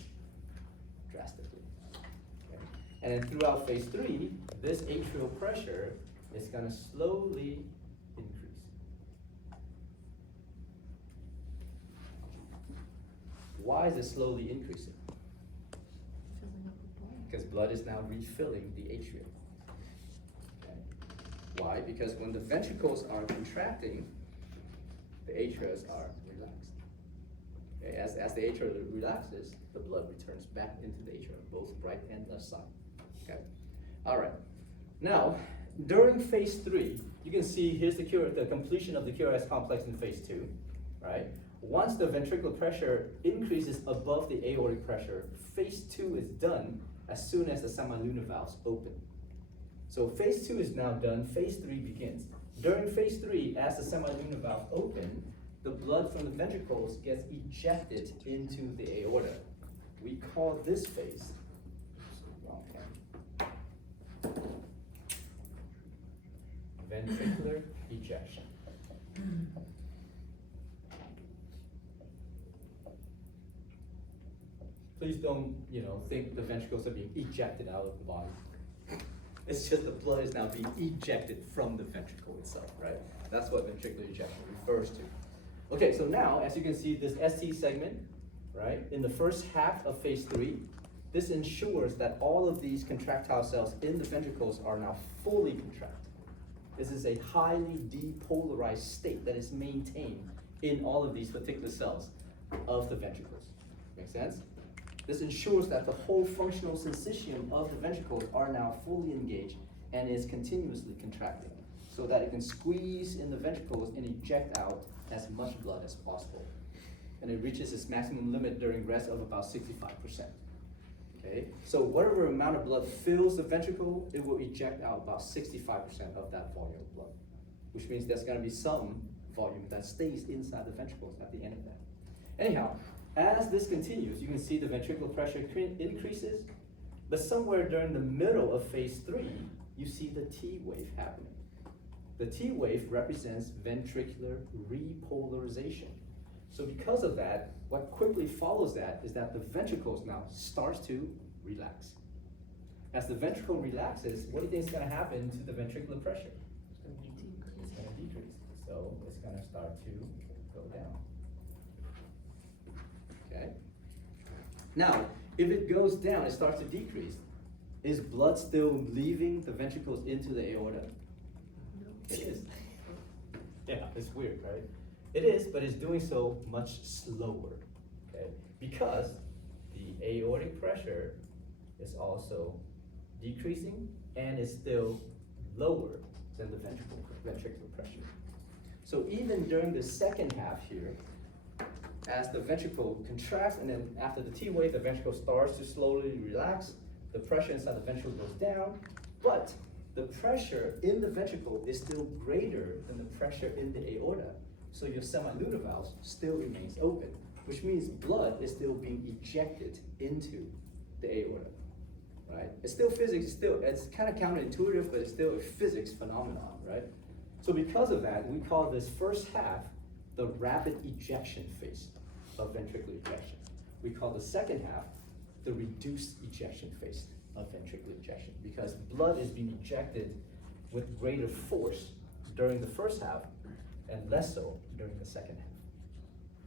drastically. Okay. And then throughout phase 3, this atrial pressure is going to slowly increase. Why is it slowly increasing? Filling up with blood. Because blood is now refilling the atria. Okay. Why? Because when the ventricles are contracting, the atrias are relaxed. Okay. As the atria relaxes, the blood returns back into the atria, both right and left side. Okay. All right. Now, during phase 3, you can see here's the completion of the QRS complex in phase 2, right? Once the ventricular pressure increases above the aortic pressure, phase 2 is done as soon as the semilunar valves open. So phase 2 is now done, phase 3 begins. During phase 3, as the semilunar valves open, the blood from the ventricles gets ejected into the aorta. We call this phase, wrong hand, ventricular ejection. Please don't, think the ventricles are being ejected out of the body. It's just the blood is now being ejected from the ventricle itself, right? That's what ventricular ejection refers to. Okay, so now, as you can see, this ST segment, right, in the first half of phase 3, this ensures that all of these contractile cells in the ventricles are now fully contracted. This is a highly depolarized state that is maintained in all of these particular cells of the ventricles. Make sense? This ensures that the whole functional syncytium of the ventricles are now fully engaged and is continuously contracting so that it can squeeze in the ventricles and eject out as much blood as possible. And it reaches its maximum limit during rest of about 65%. Okay, so whatever amount of blood fills the ventricle, it will eject out about 65% of that volume of blood, which means there's going to be some volume that stays inside the ventricles at the end of that. Anyhow, as this continues, you can see the ventricular pressure increases, but somewhere during the middle of phase 3, you see the T wave happening. The T wave represents ventricular repolarization. So because of that, what quickly follows that is that the ventricles now starts to relax. As the ventricle relaxes, what do you think is going to happen to the ventricular pressure? It's going to decrease. So it's going to start to go down. Okay. Now, if it goes down, it starts to decrease. Is blood still leaving the ventricles into the aorta? It is. Yeah, it's weird, right? It is, but it's doing so much slower, okay? Because the aortic pressure is also decreasing and is still lower than the ventricular pressure. So even during the second half here, as the ventricle contracts and then after the T wave, the ventricle starts to slowly relax, the pressure inside the ventricle goes down, but the pressure in the ventricle is still greater than the pressure in the aorta. So your semilunar valve still remains open, which means blood is still being ejected into the aorta, right? It's still physics, it's kind of counterintuitive, but it's still a physics phenomenon, right? So because of that, we call this first half the rapid ejection phase of ventricular ejection. We call the second half the reduced ejection phase of ventricular ejection, because blood is being ejected with greater force during the first half and less so during the second half.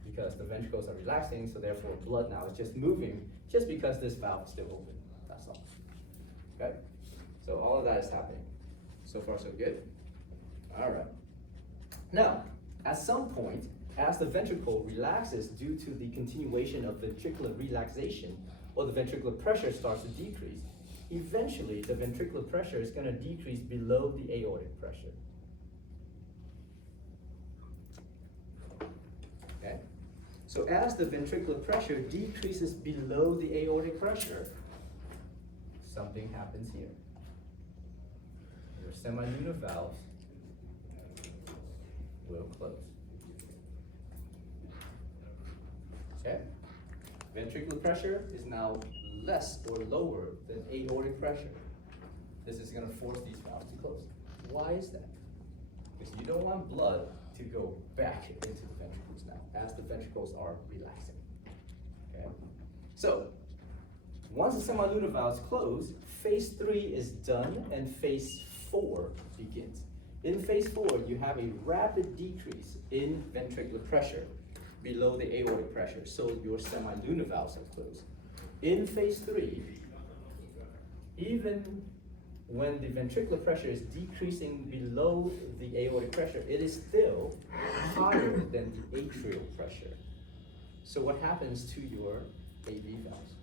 Because the ventricles are relaxing, so therefore blood now is just moving just because this valve is still open, that's all. Okay? So all of that is happening. So far so good? All right. Now, at some point, as the ventricle relaxes due to the continuation of ventricular relaxation, or the ventricular pressure starts to decrease, eventually the ventricular pressure is going to decrease below the aortic pressure. Okay? So as the ventricular pressure decreases below the aortic pressure, something happens here. Your semilunar valves will close. Okay? Ventricular pressure is now less or lower than aortic pressure. This is going to force these valves to close. Why is that? Because you don't want blood to go back into the ventricles now, as the ventricles are relaxing. Okay? So, once the semilunar valves close, phase 3 is done and phase 4 begins. In phase 4, you have a rapid decrease in ventricular pressure below the aortic pressure, so your semilunar valves are closed. In phase 3, even when the ventricular pressure is decreasing below the aortic pressure, it is still higher than the atrial pressure. So what happens to your AV valves?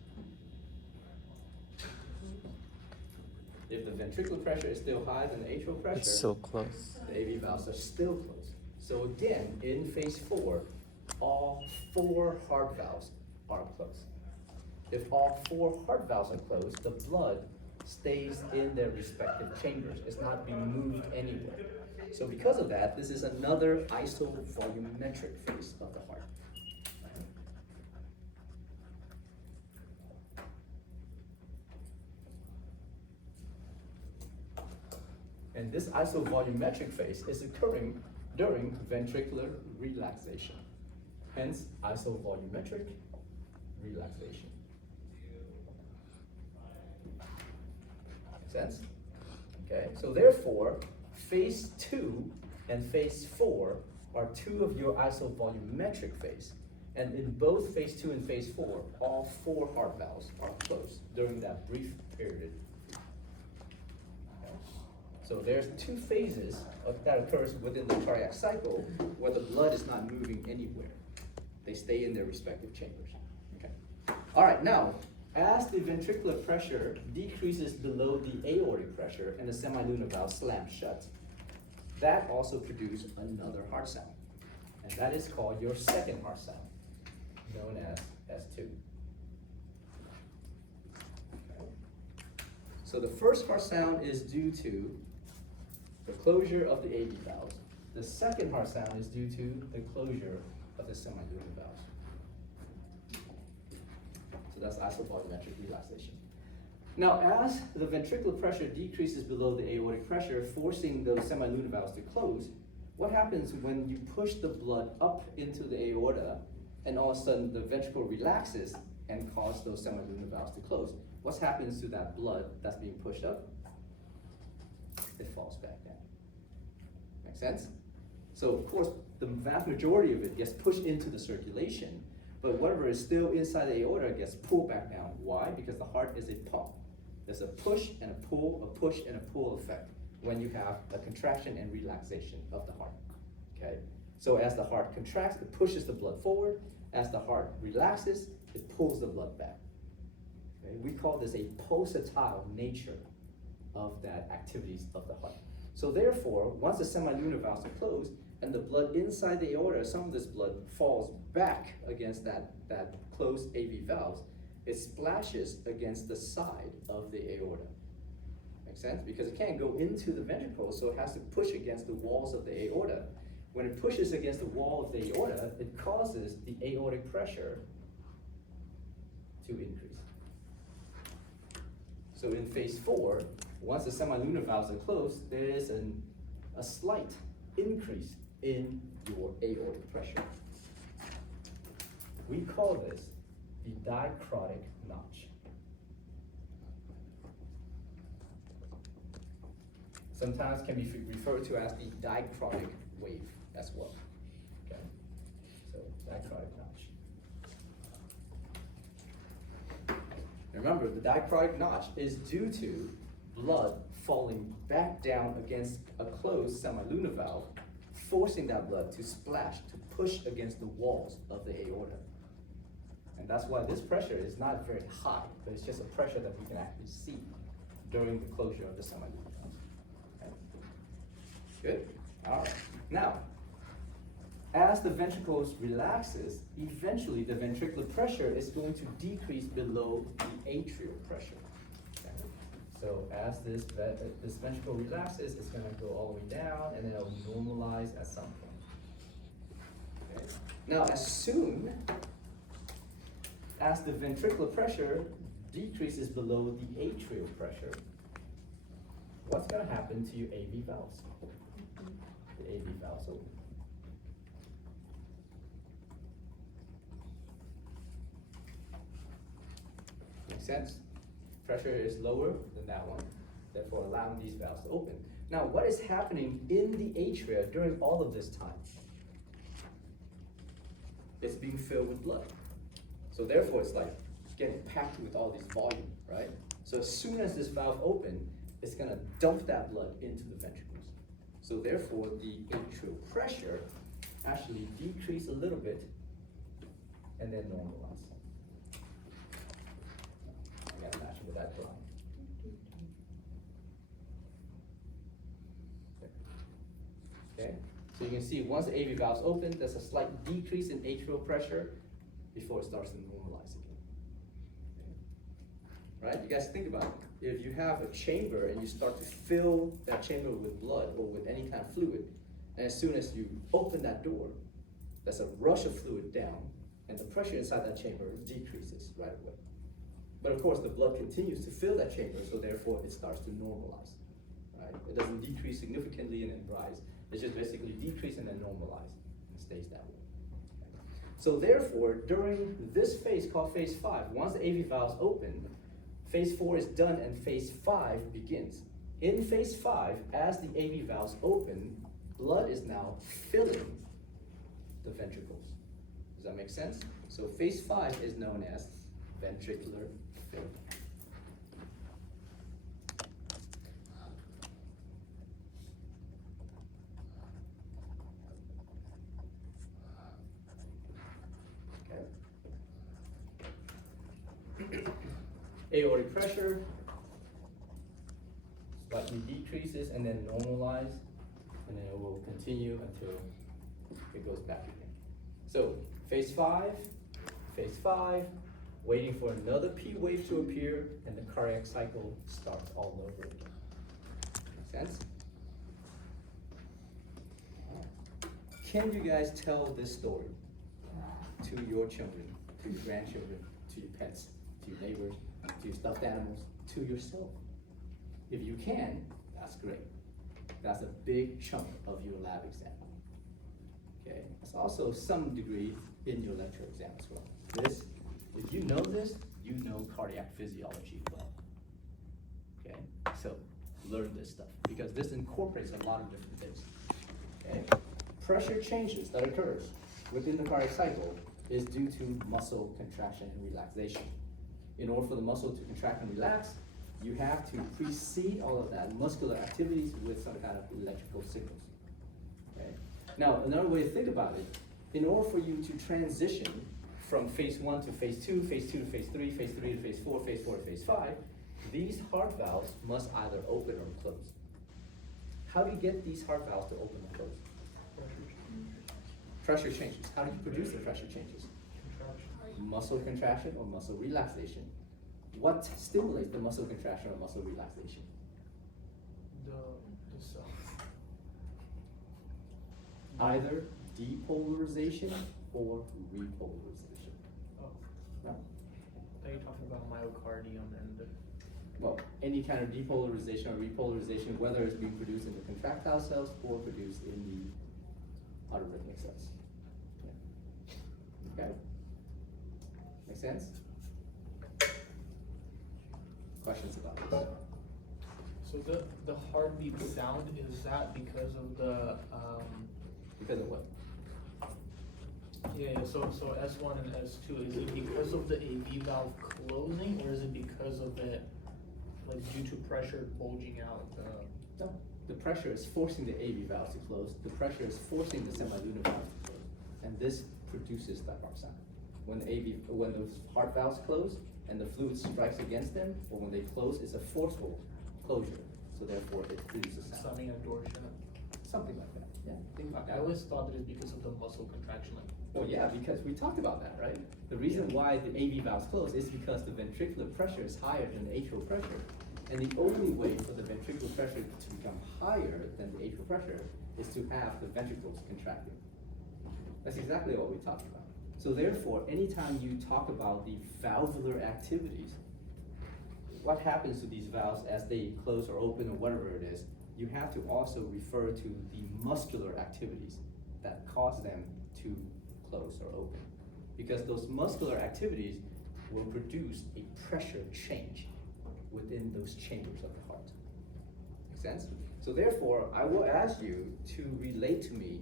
If the ventricular pressure is still higher than the atrial pressure, It's so close. the AV valves are still closed. So again, in phase 4, all 4 heart valves are closed. If all 4 heart valves are closed, the blood stays in their respective chambers. It's not being moved anywhere. So because of that, this is another isovolumetric phase of the heart. And this isovolumetric phase is occurring during ventricular relaxation. Hence, isovolumetric relaxation. Make sense? Okay, so therefore, phase 2 and phase 4 are 2 of your isovolumetric phase. And in both phase 2 and phase 4, all 4 heart valves are closed during that brief period. So there's 2 phases that occurs within the cardiac cycle where the blood is not moving anywhere. They stay in their respective chambers. Okay. All right, now, as the ventricular pressure decreases below the aortic pressure and the semilunar valve slams shut, that also produces another heart sound. And that is called your second heart sound, known as S2. Okay. So the first heart sound is due to the closure of the AV valves. The second heart sound is due to the closure of the semilunar valves. So that's isovolumetric relaxation. Now, as the ventricular pressure decreases below the aortic pressure, forcing those semilunar valves to close, what happens when you push the blood up into the aorta and all of a sudden the ventricle relaxes and causes those semilunar valves to close? What happens to that blood that's being pushed up? It falls back down. Make sense? So of course, the vast majority of it gets pushed into the circulation, but whatever is still inside the aorta gets pulled back down. Why? Because the heart is a pump. There's a push and a push and a pull effect when you have a contraction and relaxation of the heart. Okay? So as the heart contracts, it pushes the blood forward. As the heart relaxes, it pulls the blood back. Okay? We call this a pulsatile nature of that activities of the heart. So therefore, once the semilunar valves are closed and the blood inside the aorta, some of this blood falls back against that closed AV valves, it splashes against the side of the aorta. Make sense? Because it can't go into the ventricle, so it has to push against the walls of the aorta. When it pushes against the wall of the aorta, it causes the aortic pressure to increase. So in phase 4, once the semilunar valves are closed, there is a slight increase in your aortic pressure. We call this the dicrotic notch. Sometimes can be referred to as the dicrotic wave as well. Okay, so dicrotic notch. Remember, the dicrotic notch is due to blood falling back down against a closed semilunar valve, forcing that blood to splash, to push against the walls of the aorta. And that's why this pressure is not very high, but it's just a pressure that we can actually see during the closure of the semilunar valve. Okay. Good? All right. Now, as the ventricles relaxes, eventually the ventricular pressure is going to decrease below the atrial pressure. Okay. So as this ventricle relaxes, it's going to go all the way down, and then it'll normalize at some point. Okay. Now, as soon as the ventricular pressure decreases below the atrial pressure, what's going to happen to your AV valves? The AV valves open. Makes sense? Pressure is lower than that one, therefore allowing these valves to open. Now, what is happening in the atria during all of this time? It's being filled with blood. So therefore, it's like getting packed with all this volume, right? So as soon as this valve opens, it's gonna dump that blood into the ventricles. So therefore, the atrial pressure actually decrease a little bit and then normalize. I gotta match it with that drawing. Okay, so you can see once the AV valves open, there's a slight decrease in atrial pressure before it starts to normalize again. Okay. Right? You guys think about it. If you have a chamber and you start to fill that chamber with blood or with any kind of fluid, and as soon as you open that door, there's a rush of fluid down, and the pressure inside that chamber decreases right away. But of course, the blood continues to fill that chamber, so therefore it starts to normalize. Right? It doesn't decrease significantly and then rise. It's just basically decrease and then normalize, and stays that way. So therefore, during this phase called phase 5, once the AV valves open, phase 4 is done and phase 5 begins. In phase 5, as the AV valves open, blood is now filling the ventricles. Does that make sense? So phase 5 is known as ventricular filling. Aortic pressure slightly decreases and then normalize, and then it will continue until it goes back again. So phase 5, waiting for another P wave to appear, and the cardiac cycle starts all over again. Make sense? Can you guys tell this story to your children, to your grandchildren, to your pets, to your neighbors, to your stuffed animals, to yourself? If you can, that's great. That's a big chunk of your lab exam. Okay, it's also some degree in your lecture exam as well. This, if you know this, you know cardiac physiology well. Okay, so learn this stuff because this incorporates a lot of different things. Okay, pressure changes that occurs within the cardiac cycle is due to muscle contraction and relaxation. In order for the muscle to contract and relax, you have to precede all of that muscular activities with some kind of electrical signals. Okay? Now, another way to think about it, in order for you to transition from phase 1 to phase 2, phase 2 to phase 3, phase 3 to phase 4, phase 4 to phase 5, these heart valves must either open or close. How do you get these heart valves to open or close? Pressure changes. How do you produce the pressure changes? Muscle contraction or muscle relaxation. What stimulates the muscle contraction or muscle relaxation? The cell. Either depolarization or repolarization. Oh, No? are you talking about myocardium and the, Well, any kind of depolarization or repolarization, whether it's being produced in the contractile cells or produced in the autorhythmic cells. Yeah. Okay? Make sense? Questions about this? so the heartbeat sound, is that because of the, Because of what? yeah, so S1 and S2, is it because of the AV valve closing, or is it because of it, like due to pressure bulging out the? No. The pressure is forcing the AV valves to close. The pressure is forcing the semilunar valves to close. And this produces the heart sound. When the heart valves close and the fluid strikes against them, or when they close, it's a forceful closure. So therefore it produces sound. Something a door shut? Something like that. Yeah, think about I that. always thought that it's because of the muscle contraction, like. Well, yeah, because we talked about that, right? The reason why the AV valves close is because the ventricular pressure is higher than the atrial pressure. And the only way for the ventricular pressure to become higher than the atrial pressure is to have the ventricles contracting. That's exactly what we talked about. So therefore, anytime you talk about the valvular activities, what happens to these valves as they close or open or whatever it is, you have to also refer to the muscular activities that cause them to close or open. Because those muscular activities will produce a pressure change within those chambers of the heart. Make sense? So therefore, I will ask you to relate to me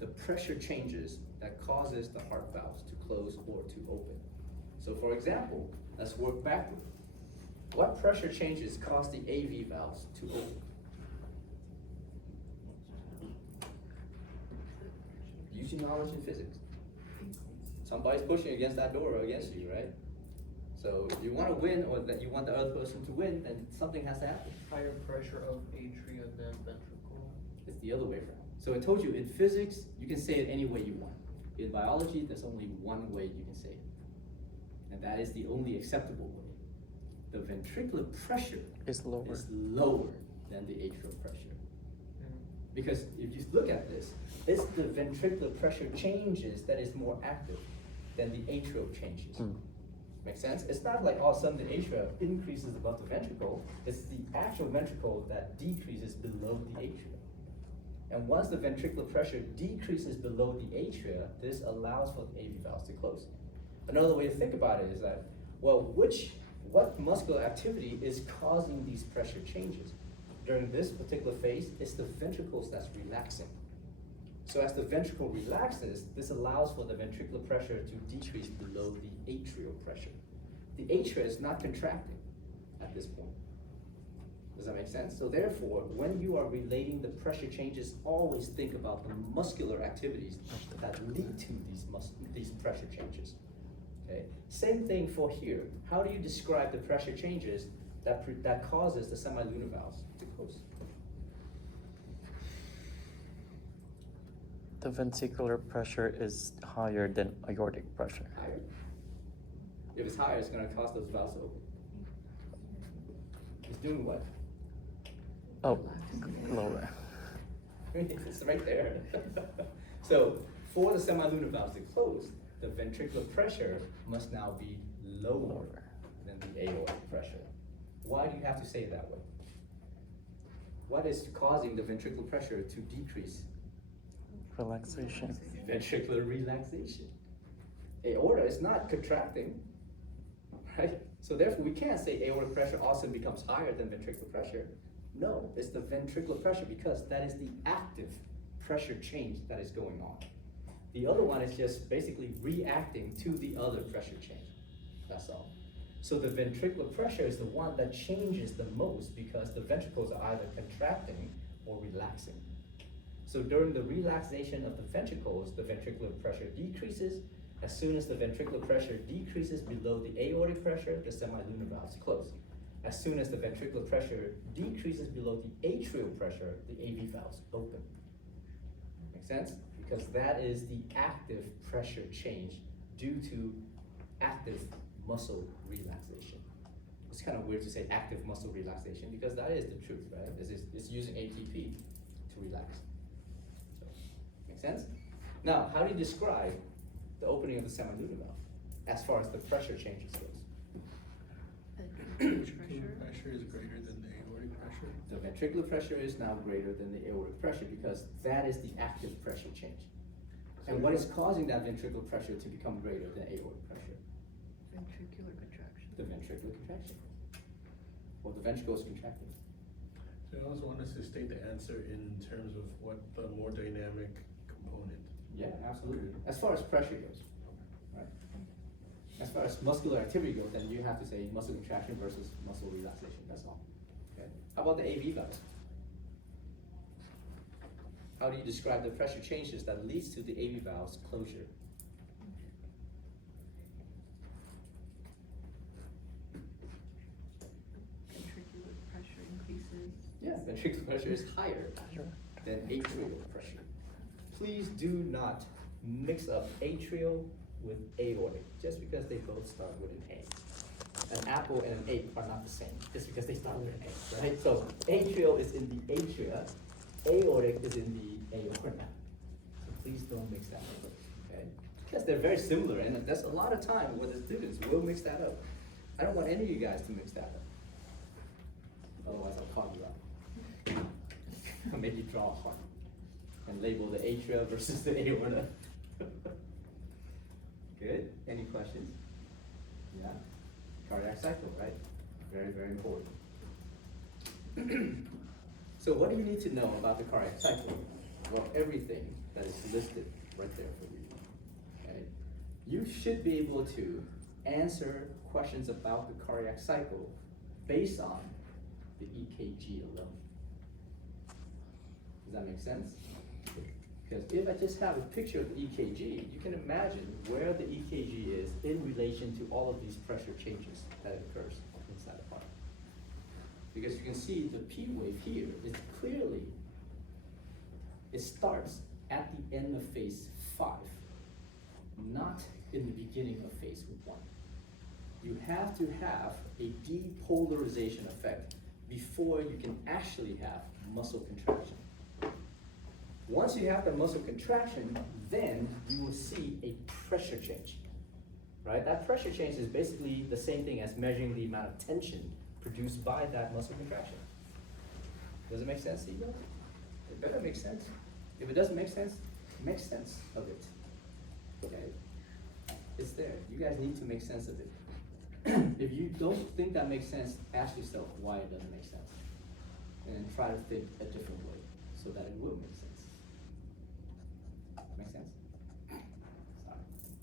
the pressure changes that causes the heart valves to close or to open. So for example, let's work backward. What pressure changes cause the AV valves to open? Use your knowledge in physics. Somebody's pushing against that door or against you, right? So if you want to win, or that you want the other person to win, then something has to happen. Higher pressure of atria than ventricle. It's the other way around. So I told you, in physics, you can say it any way you want. In biology, there's only one way you can say it. And that is the only acceptable way. The ventricular pressure Is lower. lower than the atrial pressure. Because if you look at this, it's the ventricular pressure changes that is more active than the atrial changes. Make sense? It's not like all of a sudden the atria increases above the ventricle. It's the actual ventricle that decreases below the atria. And once the ventricular pressure decreases below the atria, this allows for the AV valves to close. Another way to think about it is that, well, what muscular activity is causing these pressure changes? During this particular phase, it's the ventricles that's relaxing. So as the ventricle relaxes, this allows for the ventricular pressure to decrease below the atrial pressure. The atria is not contracting at this point. Does that make sense? So therefore, when you are relating the pressure changes, always think about the muscular activities that lead to these pressure changes. Okay? Same thing for here. How do you describe the pressure changes that causes the semilunar valves to close? The ventricular pressure is higher than aortic pressure. Higher. If it's higher, it's going to cause those valves to open. It's doing what? Oh, lower. It's right there. So for the semilunar valves to close, the ventricular pressure must now be lower than the aortic pressure. Why do you have to say it that way? What is causing the ventricular pressure to decrease? Relaxation. Ventricular relaxation. Aorta is not contracting, right? So therefore, we can't say aortic pressure also becomes higher than ventricular pressure. No, it's the ventricular pressure because that is the active pressure change that is going on. The other one is just basically reacting to the other pressure change. That's all. So the ventricular pressure is the one that changes the most because the ventricles are either contracting or relaxing. So during the relaxation of the ventricles, the ventricular pressure decreases. As soon as the ventricular pressure decreases below the aortic pressure, the semilunar valves close. As soon as the ventricular pressure decreases below the atrial pressure, the AV valves open. Make sense? Because that is the active pressure change due to active muscle relaxation. It's kind of weird to say active muscle relaxation because that is the truth, right? It's using ATP to relax. So, make sense? Now, how do you describe the opening of the semilunar valve as far as the pressure changes goes? Pressure. Pressure is greater than the aortic pressure. The ventricular pressure is now greater than the aortic pressure because that is the active pressure change. And what is causing that ventricular pressure to become greater than aortic pressure? Ventricular contraction. The ventricular contraction. Well, the ventricle is contracting. So I also want us to state the answer in terms of what the more dynamic component. Yeah, absolutely. As far as pressure goes, right? As far as muscular activity goes, then you have to say muscle contraction versus muscle relaxation, that's all. Okay. How about the AV valves? How do you describe the pressure changes that leads to the AV valve's closure? Ventricular pressure increases. Yeah, ventricular pressure is higher than atrial pressure. Please do not mix up atrial with aortic just because they both start with an A. An apple and an ape are not the same just because they start with an A, right? So atrial is in the atria, aortic is in the aorta. So please don't mix that up, okay? Because they're very similar, and that's a lot of time where the students will mix that up. I don't want any of you guys to mix that up. Otherwise, I'll call you out. I'll maybe draw a heart and label the atria versus the aorta. Good. Any questions? Yeah. Cardiac cycle, right? Very, very important. So what do you need to know about the cardiac cycle? Well, everything that is listed right there for you. Okay? You should be able to answer questions about the cardiac cycle based on the EKG alone. Does that make sense? Because if I just have a picture of the EKG, you can imagine where the EKG is in relation to all of these pressure changes that occurs inside the heart. Because you can see the P wave here is clearly, it starts at the end of phase 5, not in the beginning of phase 1. You have to have a depolarization effect before you can actually have muscle contraction. Once you have the muscle contraction, then you will see a pressure change, right? That pressure change is basically the same thing as measuring the amount of tension produced by that muscle contraction. Does it make sense to you guys? It better make sense. If it doesn't make sense of it, okay? It's there. You guys need to make sense of it. If you don't think that makes sense, ask yourself why it doesn't make sense. And try to think a different way so that it will make sense. Make sense? Sorry.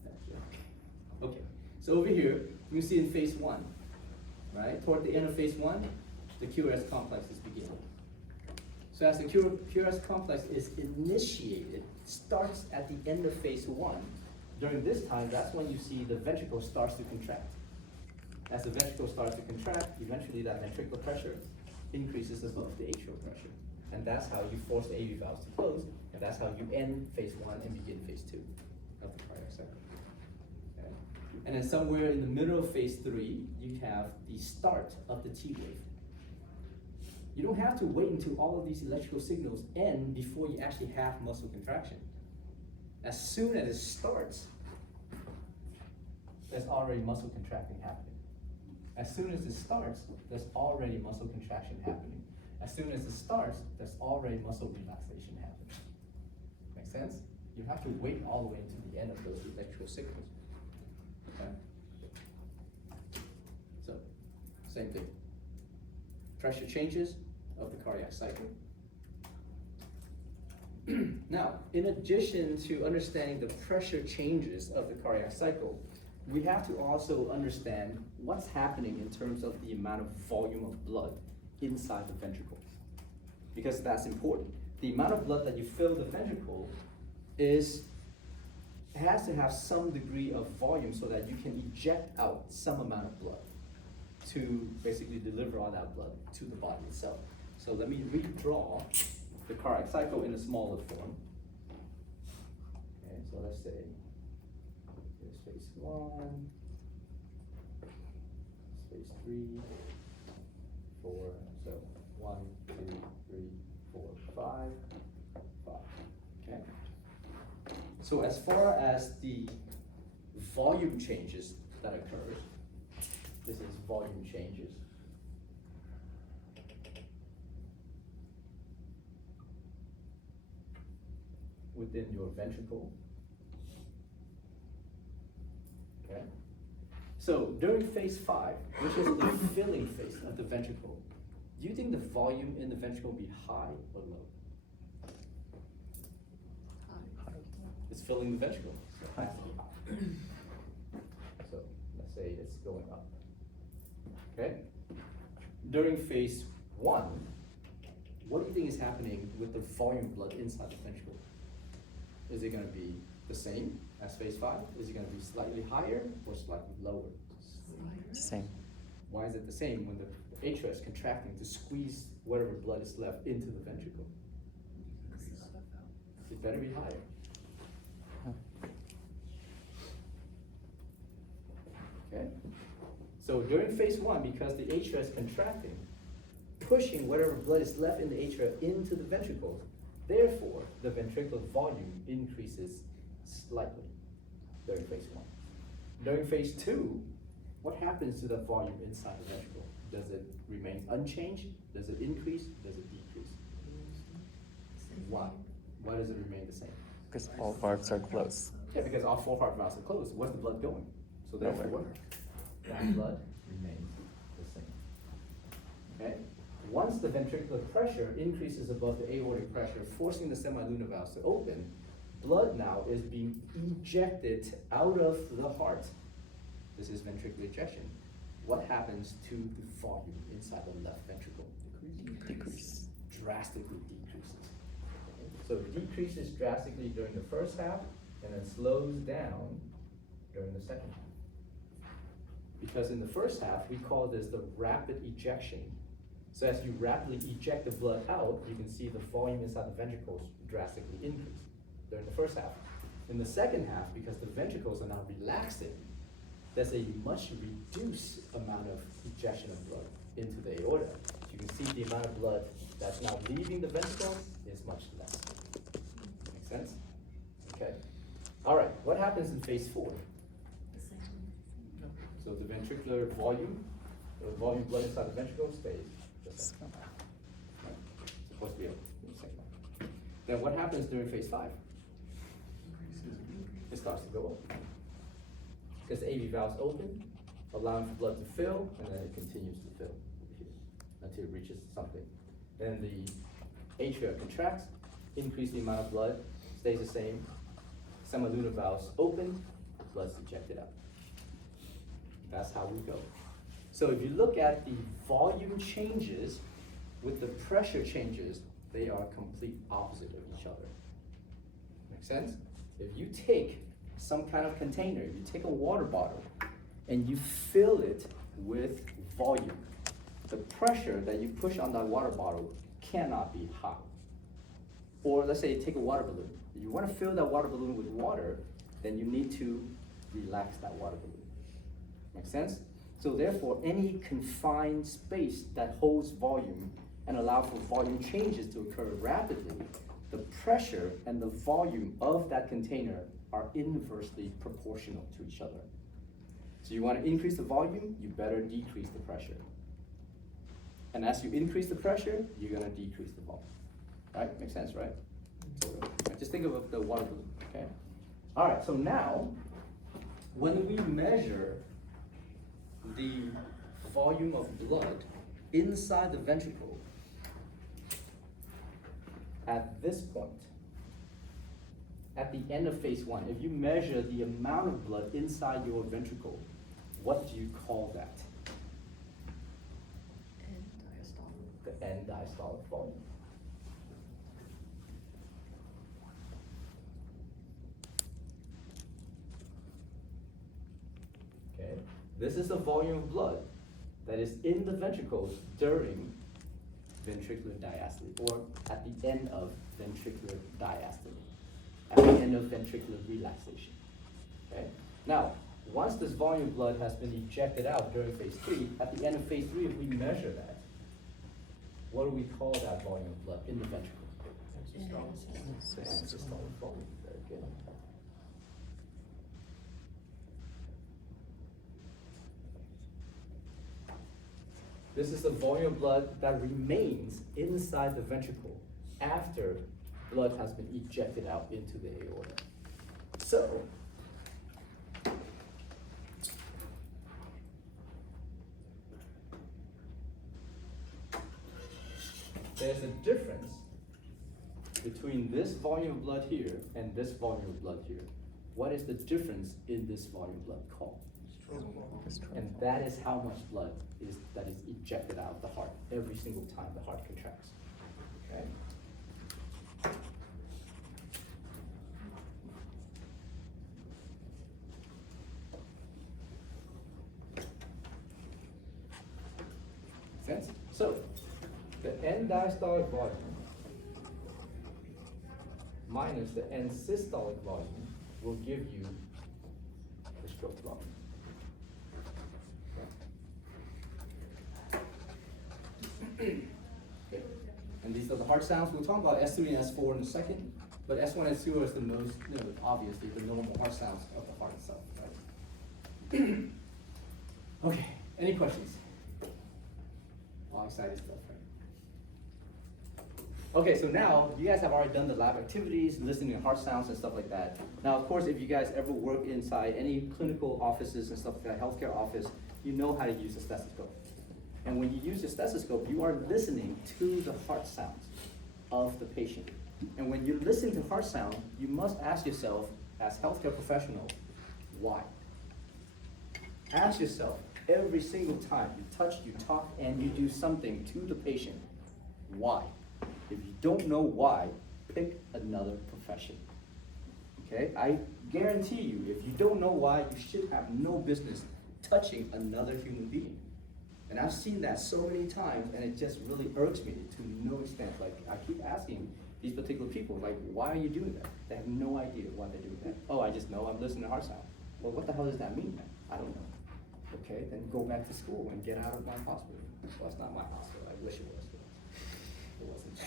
That's it. Okay, so over here, you can see in phase 1, right? Toward the end of phase 1, the QRS complex is beginning. So as the QRS complex is initiated, starts at the end of phase 1, during this time, that's when you see the ventricle starts to contract. As the ventricle starts to contract, eventually that ventricular pressure increases above the atrial pressure. And that's how you force the AV valves to close, and that's how you end phase 1 and begin phase 2 of the cardiac cycle. Okay? And then somewhere in the middle of phase 3, you have the start of the T wave. You don't have to wait until all of these electrical signals end before you actually have muscle contraction. As soon as it starts, there's already muscle contracting happening. As soon as it starts, there's already muscle contraction happening. As soon as it starts, there's already muscle relaxation happening. Make sense? You have to wait all the way to the end of those electrical signals. Okay? So, same thing. Pressure changes of the cardiac cycle. Now, in addition to understanding the pressure changes of the cardiac cycle, we have to also understand what's happening in terms of the amount of volume of blood inside the ventricle, because that's important. The amount of blood that you fill the ventricle has to have some degree of volume so that you can eject out some amount of blood to basically deliver all that blood to the body itself. So let me redraw the cardiac cycle in a smaller form. Okay, so let's say here's phase 1, phase 3, 4, so 1, 2, 3, 4, 5, 5, okay? So as far as the volume changes that occurs, this is volume changes. Within your ventricle. Okay? So during phase 5, which is the filling phase of the ventricle, do you think the volume in the ventricle will be high or low? High. It's filling the ventricle, so it has to be high. So let's say it's going up. Okay? During phase 1, what do you think is happening with the volume of blood inside the ventricle? Is it gonna be the same as phase 5? Is it gonna be slightly higher or slightly lower? Same. Why is it the same when the atria is contracting to squeeze whatever blood is left into the ventricle? It better be higher. Okay? So during phase 1, because the atria is contracting, pushing whatever blood is left in the atria into the ventricle, therefore the ventricular volume increases slightly during phase 1. During phase 2, what happens to the volume inside the ventricle? Does it remain unchanged? Does it increase? Does it decrease? Why? Why does it remain the same? Because all valves are closed. Yeah, because all 4 heart valves are closed. Where's the blood going? So Nowhere. therefore, that blood remains the same. Okay? Once the ventricular pressure increases above the aortic pressure, forcing the semilunar valves to open, blood now is being ejected out of the heart. This is ventricular ejection. What happens to the volume inside the left ventricle? Decrease. Drastically decreases. So it decreases drastically during the first half and then slows down during the second half. Because in the first half, we call this the rapid ejection. So as you rapidly eject the blood out, you can see the volume inside the ventricles drastically increase during the first half. In the second half, because the ventricles are now relaxing, there's a much reduced amount of ejection of blood into the aorta. You can see the amount of blood that's now leaving the ventricle is much less. Make sense? Okay. All right, what happens in phase 4? So the ventricular volume, the volume of blood inside the ventricle stays the same. Right? Supposed to be the same. Then what happens during phase 5? It starts to go up. Because the AV valves open, allowing for blood to fill, and then it continues to fill until it reaches something. Then the atria contracts, increase the amount of blood, stays the same. Semilunar valves open, blood's ejected out. That's how we go. So if you look at the volume changes with the pressure changes, they are complete opposite of each other. Make sense? If you take some kind of container, if you take a water bottle and you fill it with volume, the pressure that you push on that water bottle cannot be high. Or let's say you take a water balloon. If you want to fill that water balloon with water, then you need to relax that water balloon. Make sense? So therefore, any confined space that holds volume and allows for volume changes to occur rapidly, the pressure and the volume of that container are inversely proportional to each other. So you want to increase the volume, you better decrease the pressure. And as you increase the pressure, you're going to decrease the volume. Right? Makes sense, right? So, just think of the water balloon, okay? All right, so now, when we measure the volume of blood inside the ventricle at this point, at the end of phase 1, if you measure the amount of blood inside your ventricle, what do you call that? End diastolic. The end diastolic volume. Okay, this is the volume of blood that is in the ventricles during ventricular diastole, or at the end of ventricular diastole, at the end of ventricular relaxation. Okay, now Once this volume of blood has been ejected out during phase 3, at the end of phase 3, if we measure that, what do we call that volume of blood in the ventricle? Systolic volume. Very good. This is the volume of blood that remains inside the ventricle after blood has been ejected out into the aorta. So, there's a difference between this volume of blood here and this volume of blood here. What is the difference in this volume of blood called? And that is how much blood that is ejected out of the heart every single time the heart contracts. Okay? Sense? So, the end diastolic volume minus the end systolic volume will give you the stroke volume. Okay. And these are the heart sounds. We'll talk about S3 and S4 in a second, but S1 and S2 is the most, obviously the normal heart sounds of the heart itself, right? Okay, any questions? All excited stuff, right? Okay, so now you guys have already done the lab activities, listening to heart sounds and stuff like that. Now, of course, if you guys ever work inside any clinical offices and stuff like that, healthcare office, you know how to use a stethoscope. And when you use a stethoscope, you are listening to the heart sounds of the patient. And when you listen to heart sound, you must ask yourself, as healthcare professional, why? Ask yourself every single time you touch, you talk, and you do something to the patient, why? If you don't know why, pick another profession. Okay? I guarantee you, if you don't know why, you should have no business touching another human being. And I've seen that so many times, and it just really irks me to no extent. Like, I keep asking these particular people, like, why are you doing that? They have no idea why they're doing that. Oh, I just know I'm listening to heart sound. Well, what the hell does that mean then? I don't know. Okay, then go back to school and get out of my hospital. Well, it's not my hospital. I wish it was. It wasn't.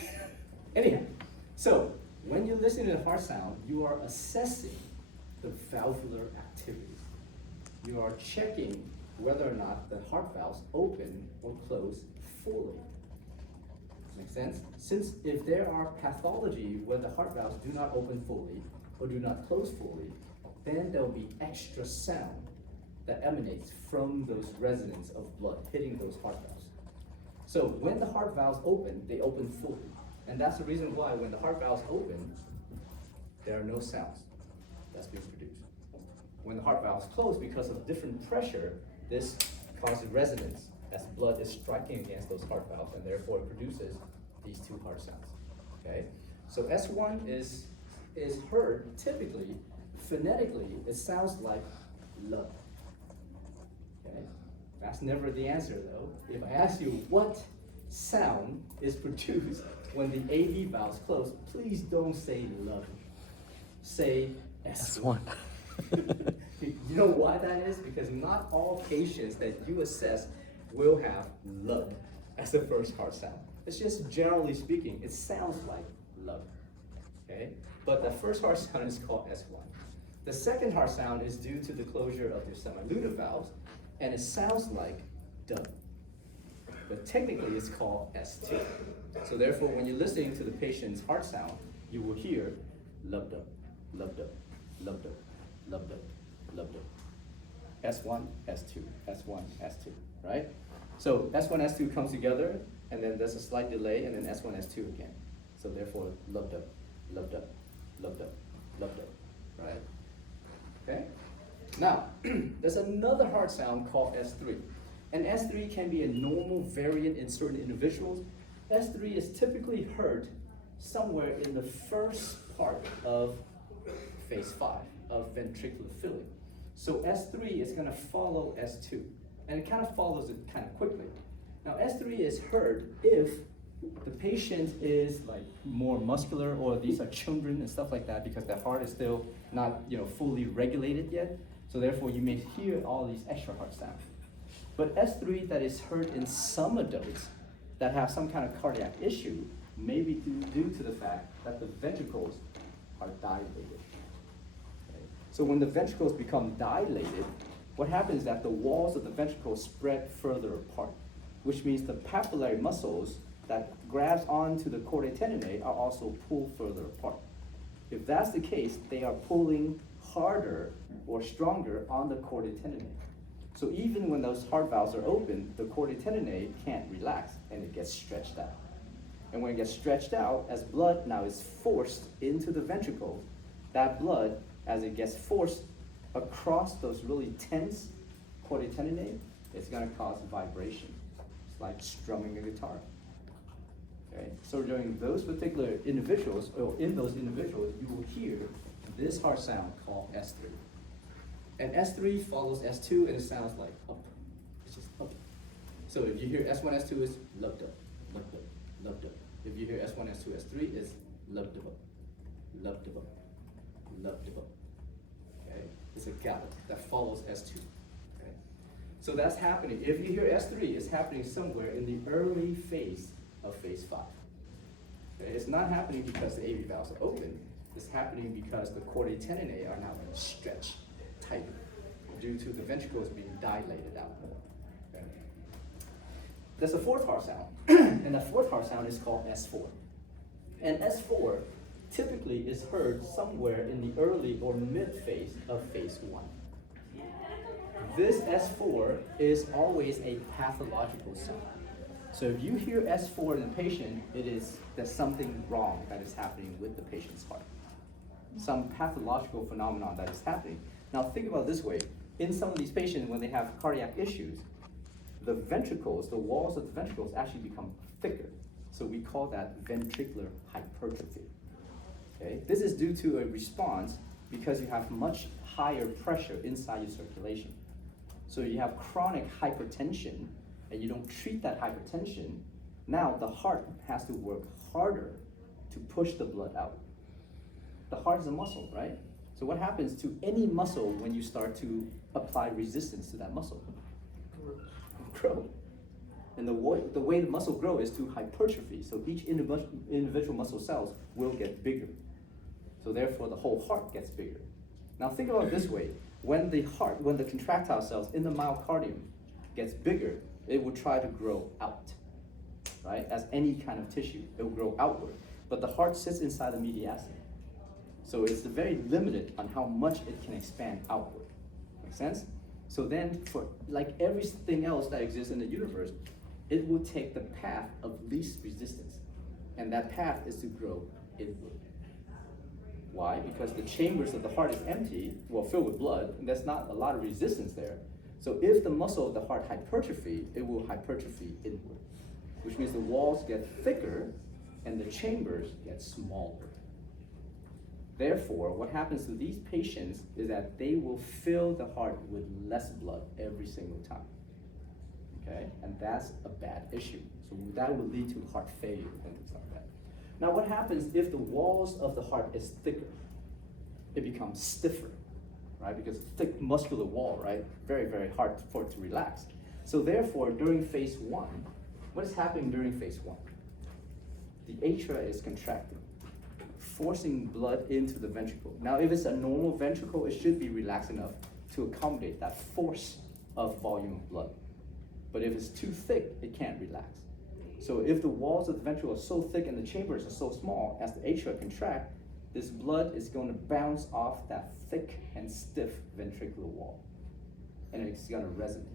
Anyhow, so when you're listening to the heart sound, you are assessing the valvular activities. You are checking whether or not the heart valves open or close fully. Make sense? Since if there are pathology where the heart valves do not open fully or do not close fully, then there'll be extra sound that emanates from those resonance of blood hitting those heart valves. So when the heart valves open, they open fully. And that's the reason why when the heart valves open, there are no sounds that's being produced. When the heart valves close, because of different pressure, this causes resonance as blood is striking against those heart valves, and therefore it produces these two heart sounds. Okay? So S1 is heard typically, phonetically, it sounds like love. Okay? That's never the answer though. If I ask you what sound is produced when the AV valves close, please don't say love. Say S1. You know why that is? Because not all patients that you assess will have love as the first heart sound. It's just generally speaking, it sounds like love. Okay? But the first heart sound is called S1. The second heart sound is due to the closure of your semilunar valves, and it sounds like dub. But technically it's called S2. So therefore, when you're listening to the patient's heart sound, you will hear lub dub, lub dub, lub dub, lub dub, lub dub. S1, S2, S1, S2, right? So S1, S2 comes together, and then there's a slight delay, and then S1, S2 again. So therefore, lub dub, lub dub, lub dub, lub dub, right? Okay? Now, there's another heart sound called S3. And S3 can be a normal variant in certain individuals. S3 is typically heard somewhere in the first part of phase 5 of ventricular filling. So S3 is going to follow S2, and it kind of follows it kind of quickly. Now S3 is heard if the patient is like more muscular, or these are children and stuff like that, because their heart is still not fully regulated yet. So therefore, you may hear all these extra heart sounds. But S3 that is heard in some adults that have some kind of cardiac issue may be due to the fact that the ventricles are dilated. Okay? So when the ventricles become dilated, what happens is that the walls of the ventricles spread further apart, which means the papillary muscles that grabs onto the chordae tendineae are also pulled further apart. If that's the case, they are pulling harder or stronger on the chordae tendineae. So even when those heart valves are open, the chordae tendineae can't relax and it gets stretched out. And when it gets stretched out, as blood now is forced into the ventricle, that blood, as it gets forced across those really tense chordae tendineae, it's gonna cause vibration. It's like strumming a guitar. Okay? So during those particular individuals, or in those individuals, you will hear this heart sound called S3. And S3 follows S2 and it sounds like up. It's just up. So if you hear S1, S2, it's loved up, loved up, loved up. If you hear S1, S2, S3, it's loved up, loved up, loved up. Okay? It's a gallop that follows S2. Okay? So that's happening. If you hear S3, it's happening somewhere in the early phase of phase 5. Okay? It's not happening because the AV valves are open. It's happening because the chordae tendineae are now stretched tighter due to the ventricles being dilated out more. Okay? There's a fourth heart sound, and the fourth heart sound is called S4. And S4 typically is heard somewhere in the early or mid phase of phase 1. This S4 is always a pathological sound. So if you hear S4 in the patient, there's something wrong that is happening with the patient's heart. Some pathological phenomenon that is happening. Now think about it this way. In some of these patients, when they have cardiac issues, the ventricles, the walls of the ventricles actually become thicker. So we call that ventricular hypertrophy. Okay? This is due to a response because you have much higher pressure inside your circulation. So you have chronic hypertension and you don't treat that hypertension, now the heart has to work harder to push the blood out. The heart is a muscle, right? So what happens to any muscle when you start to apply resistance to that muscle? Grow. And the way the muscle grows is through hypertrophy. So each individual muscle cells will get bigger. So therefore the whole heart gets bigger. Now think about it this way. When the contractile cells in the myocardium gets bigger, it will try to grow out, right? As any kind of tissue, it will grow outward. But the heart sits inside the mediastinum. So it's very limited on how much it can expand outward. Make sense? So then for like everything else that exists in the universe, it will take the path of least resistance. And that path is to grow inward. Why? Because the chambers of the heart is empty, well, filled with blood, and there's not a lot of resistance there. So if the muscle of the heart hypertrophy, it will hypertrophy inward, which means the walls get thicker and the chambers get smaller. Therefore, what happens to these patients is that they will fill the heart with less blood every single time. Okay? And that's a bad issue. So that will lead to heart failure and things like that. Now, what happens if the walls of the heart is thicker? It becomes stiffer, right? Because thick muscular wall, right? Very, very hard for it to relax. So therefore, during phase 1, what is happening during phase 1? The atria is contracting, forcing blood into the ventricle. Now, if it's a normal ventricle, it should be relaxed enough to accommodate that force of volume of blood. But if it's too thick, it can't relax. So if the walls of the ventricle are so thick and the chambers are so small, as the atria contract, this blood is going to bounce off that thick and stiff ventricular wall. And it's going to resonate.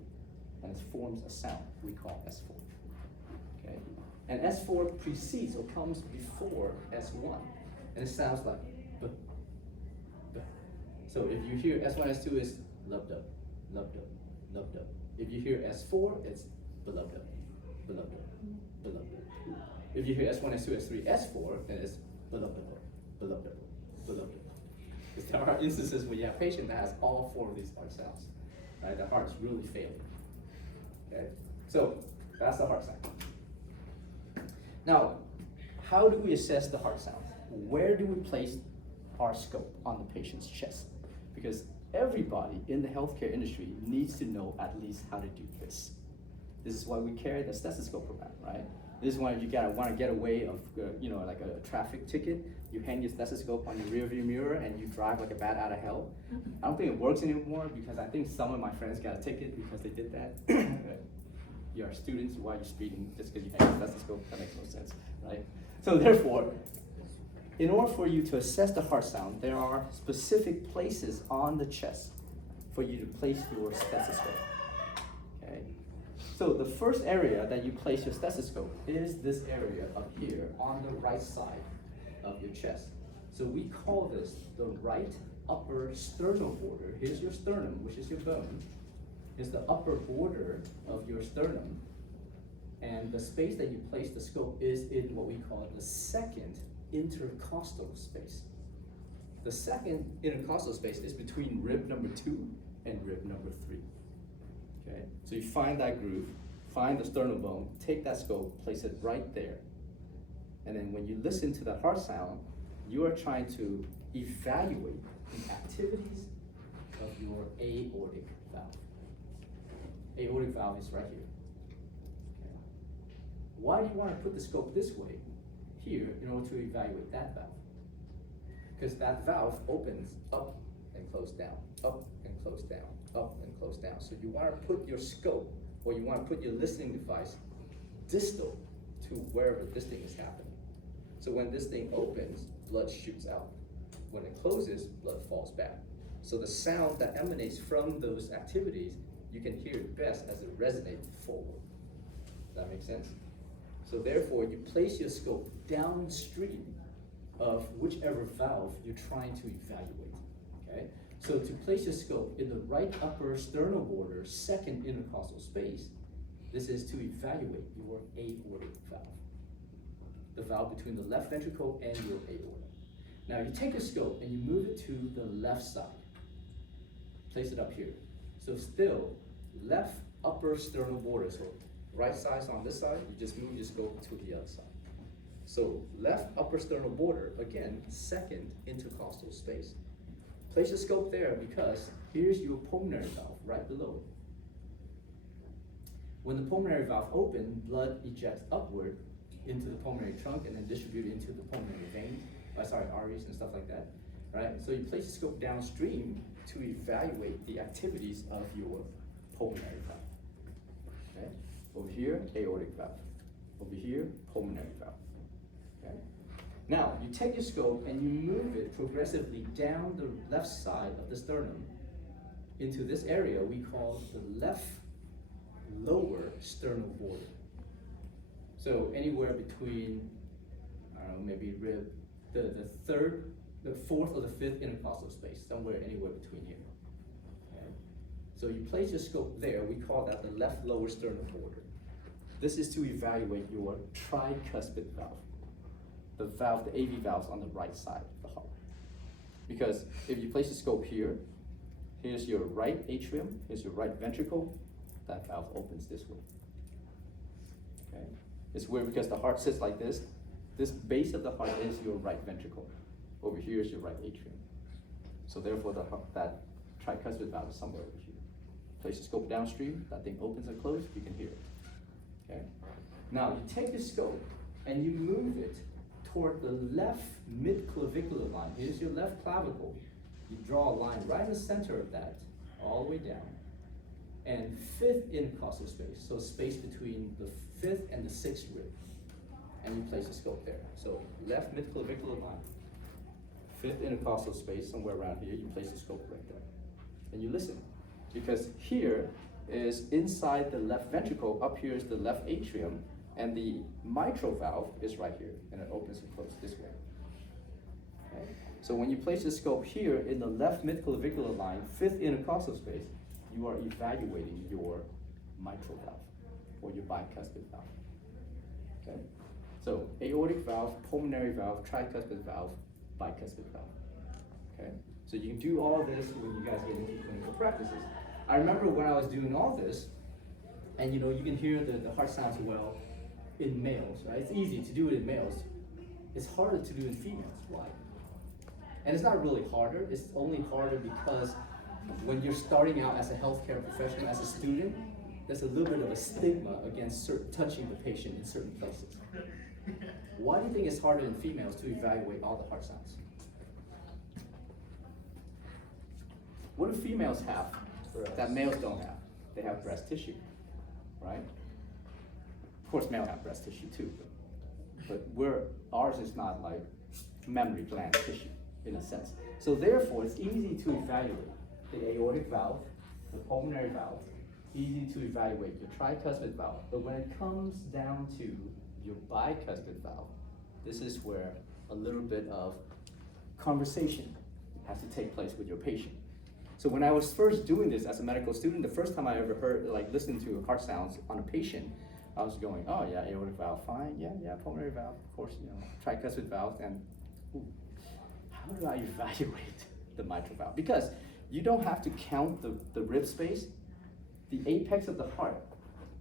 And it forms a sound we call S4. Okay? And S4 precedes or comes before S1. And it sounds like b, b. So if you hear S1, S2, it's loved up, loved up, loved up. If you hear S4, it's beloved up, beloved up, beloved up. If you hear S1, S2, S3, S4, then it's beloved up, beloved up, beloved up. Because there are instances where you have a patient that has all 4 of these heart sounds, right? The heart's really failing. Okay? So that's the heart sound. Now, how do we assess the heart sound? Where do we place our scope on the patient's chest? Because everybody in the healthcare industry needs to know at least how to do this. This is why we carry the stethoscope around, right? This is why if you want to get away of, like a traffic ticket, you hang your stethoscope on your rearview mirror and you drive like a bat out of hell. I don't think it works anymore because I think some of my friends got a ticket because they did that. You're students, why are you speeding just because you hang your stethoscope? That makes no sense, right? So therefore, in order for you to assess the heart sound, there are specific places on the chest for you to place your stethoscope, okay? So the first area that you place your stethoscope is this area up here on the right side of your chest. So we call this the right upper sternal border. Here's your sternum, which is your bone. Is the upper border of your sternum. And the space that you place the scope is in what we call the second intercostal space. The second intercostal space is between rib number 2 and rib number 3. Okay, so you find that groove, find the sternal bone, take that scope, place it right there. And then when you listen to the heart sound, you are trying to evaluate the activities of your aortic valve. Aortic valve is right here. Okay. Why do you want to put the scope this way, here, in order to evaluate that valve? Because that valve opens up and close down, up and close down, up and close down. So you want to put your scope, or you want to put your listening device distal to wherever this thing is happening. So when this thing opens, blood shoots out. When it closes, blood falls back. So the sound that emanates from those activities, you can hear it best as it resonates forward. Does that make sense? So therefore, you place your scope downstream of whichever valve you're trying to evaluate, okay? So to place your scope in the right upper sternal border, second intercostal space, this is to evaluate your aortic valve, the valve between the left ventricle and your aorta. Now you take your scope and you move it to the left side. Place it up here. So still, left upper sternal border, so right side's on this side, you just move your scope to the other side. So left upper sternal border, again, second intercostal space. Place your scope there because here's your pulmonary valve right below it. When the pulmonary valve opens, blood ejects upward into the pulmonary trunk and then distributed into the pulmonary veins, arteries and stuff like that, right? So you place the scope downstream to evaluate the activities of your pulmonary valve, okay? Over here, aortic valve. Over here, pulmonary valve, okay? Now, you take your scope and you move it progressively down the left side of the sternum into this area we call the left lower sternal border. So anywhere between, I don't know, maybe rib, the fourth or the fifth intercostal space, somewhere anywhere between here. Okay? So you place your scope there, we call that the left lower sternal border. This is to evaluate your tricuspid valve, the valve, the AV valves on the right side of the heart. Because if you place the scope here, here's your right atrium, here's your right ventricle, that valve opens this way. Okay? It's weird because the heart sits like this. This base of the heart is your right ventricle. Over here is your right atrium. So therefore, that tricuspid valve is somewhere over here. Place the scope downstream, that thing opens and closes, you can hear it. Okay? Now, you take your scope and you move it toward the left mid-clavicular line. Here's your left clavicle. You draw a line right in the center of that, all the way down. And fifth intercostal space, so space between the fifth and the sixth rib. And you place the scope there. So left mid-clavicular line, fifth intercostal space, somewhere around here, you place the scope right there. And you listen, because here is inside the left ventricle, up here is the left atrium, and the mitral valve is right here, and it opens and closes this way. Okay? So when you place the scope here in the left mid-clavicular line, fifth intercostal space, you are evaluating your mitral valve, or your bicuspid valve. Okay? So aortic valve, pulmonary valve, tricuspid valve, bicuspid valve. Okay? So you can do all this when you guys get into clinical practices. I remember when I was doing all this, and you can hear the heart sounds well in males, right? It's easy to do it in males. It's harder to do in females. Why? And it's not really harder, it's only harder because when you're starting out as a healthcare professional, as a student, there's a little bit of a stigma against touching the patient in certain places. Why do you think it's harder in females to evaluate all the heart sounds? What do females have that males don't have? They have breast tissue, right? Of course, males have breast tissue too, but ours is not like mammary gland tissue in a sense. So therefore, it's easy to evaluate the aortic valve, the pulmonary valve, easy to evaluate your tricuspid valve. But when it comes down to your bicuspid valve, this is where a little bit of conversation has to take place with your patient. So when I was first doing this as a medical student, the first time I ever heard, like listened to heart sounds on a patient, I was going, oh yeah, aortic valve, fine, yeah, pulmonary valve, of course, tricuspid valve, and ooh, how do I evaluate the mitral valve? Because you don't have to count the rib space. The apex of the heart,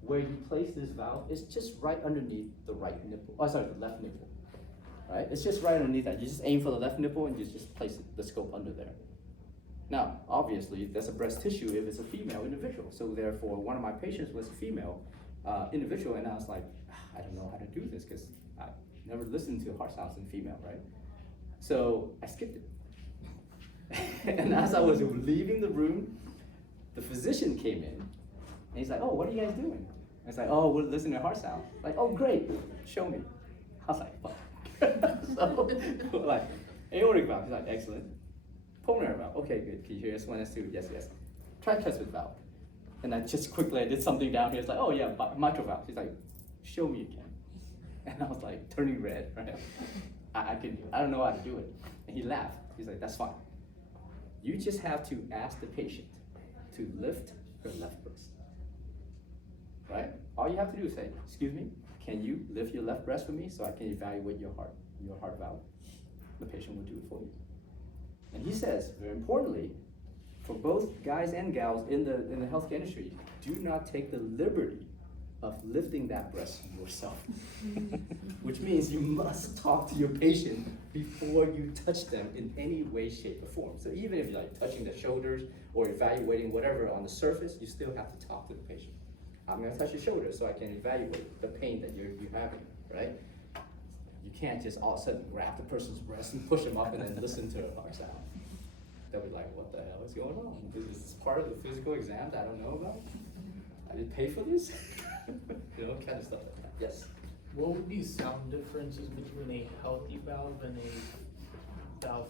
where you place this valve, is just right underneath the right nipple, the left nipple, right? It's just right underneath that. You just aim for the left nipple and you just place the scope under there. Now, obviously, that's a breast tissue if it's a female individual. So therefore, one of my patients was a female individual, and I was like, I don't know how to do this because I never listened to heart sounds in female, right? So I skipped it. And as I was leaving the room, the physician came in, and he's like, oh, what are you guys doing? I was like, oh, we're listening to heart sound. Like, oh, great, show me. I was like, fuck. So, like, aortic valve, he's like, excellent. Pulmonary valve, okay, good. Can you hear S1, S2? Yes, yes. Tricuspid valve. And I just quickly, I did something down here. It's like, oh yeah, mitral valve. He's like, show me again. And I was like, turning red, right? I don't know how to do it. And he laughed. He's like, that's fine. You just have to ask the patient to lift her left breast, right? All you have to do is say, excuse me, can you lift your left breast for me so I can evaluate your heart valve? The patient will do it for you. And he says, very importantly, for both guys and gals in the healthcare industry, do not take the liberty of lifting that breast yourself. Which means you must talk to your patient before you touch them in any way, shape, or form. So even if you're like touching the shoulders or evaluating whatever on the surface, you still have to talk to the patient. I'm gonna touch your shoulder so I can evaluate the pain that you're having, right? You can't just all of a sudden grab the person's breast and push them up and then listen to a heart sound. They'll be like, what the hell is going on? Is this part of the physical exam that I don't know about? I didn't pay for this? Kind of stuff like that. Yes? What would be sound differences between a healthy valve and a valve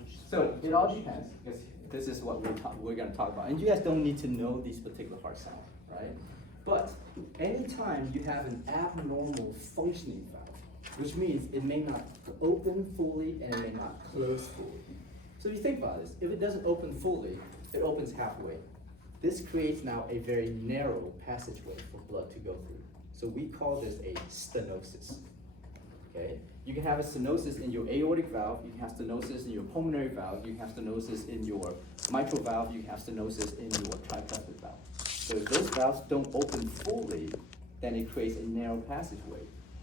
which? So it all depends, because this is what we're gonna talk about. And you guys don't need to know these particular heart sounds, right? But anytime you have an abnormal functioning valve, which means it may not open fully and it may not close fully. So if you think about this, if it doesn't open fully, it opens halfway. This creates now a very narrow passageway for blood to go through. So we call this a stenosis, okay? You can have a stenosis in your aortic valve, you can have stenosis in your pulmonary valve, you can have stenosis in your mitral valve, you can have stenosis in your tricuspid valve. So if those valves don't open fully, then it creates a narrow passageway.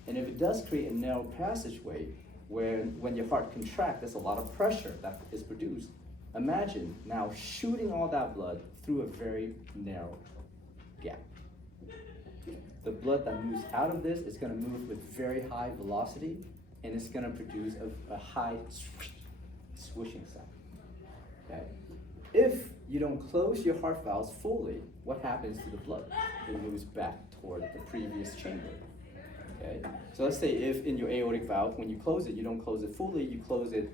And if it does create a narrow passageway, where when your heart contracts, there's a lot of pressure that is produced. Imagine now shooting all that blood through a very narrow gap. The blood that moves out of this is gonna move with very high velocity, and it's gonna produce a high swishing sound, okay? If you don't close your heart valves fully, what happens to the blood? It moves back toward the previous chamber. Okay, so let's say if in your aortic valve, when you close it, you don't close it fully, you close it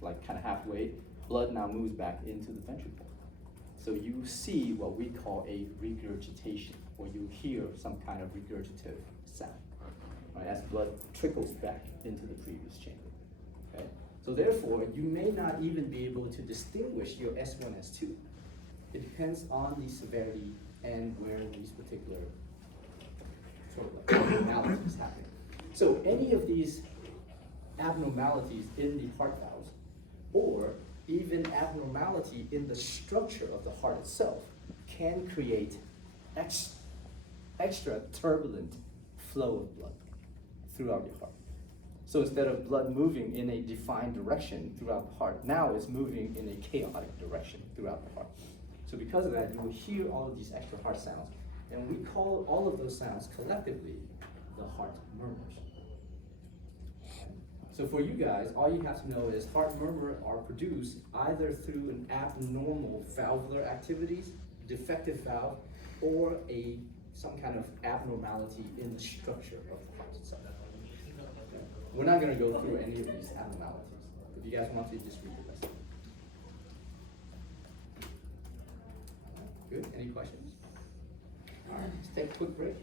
like kind of halfway, blood now moves back into the ventricle. So you see what we call a regurgitation, or you hear some kind of regurgitative sound, right, as blood trickles back into the previous chamber, okay? So therefore, you may not even be able to distinguish your S1, S2. It depends on the severity and where these particular abnormalities happen. So any of these abnormalities in the heart valves, or even abnormality in the structure of the heart itself, can create extra turbulent flow of blood throughout your heart. So instead of blood moving in a defined direction throughout the heart, now it's moving in a chaotic direction throughout the heart. So because of that, you will hear all of these extra heart sounds. And we call all of those sounds collectively the heart murmurs. So for you guys, all you have to know is heart murmur are produced either through an abnormal valvular activities, defective valve, or some kind of abnormality in the structure of the heart itself. Okay. We're not gonna go through any of these abnormalities. If you guys want to, just read the rest. Good, any questions? All right, let's take a quick break.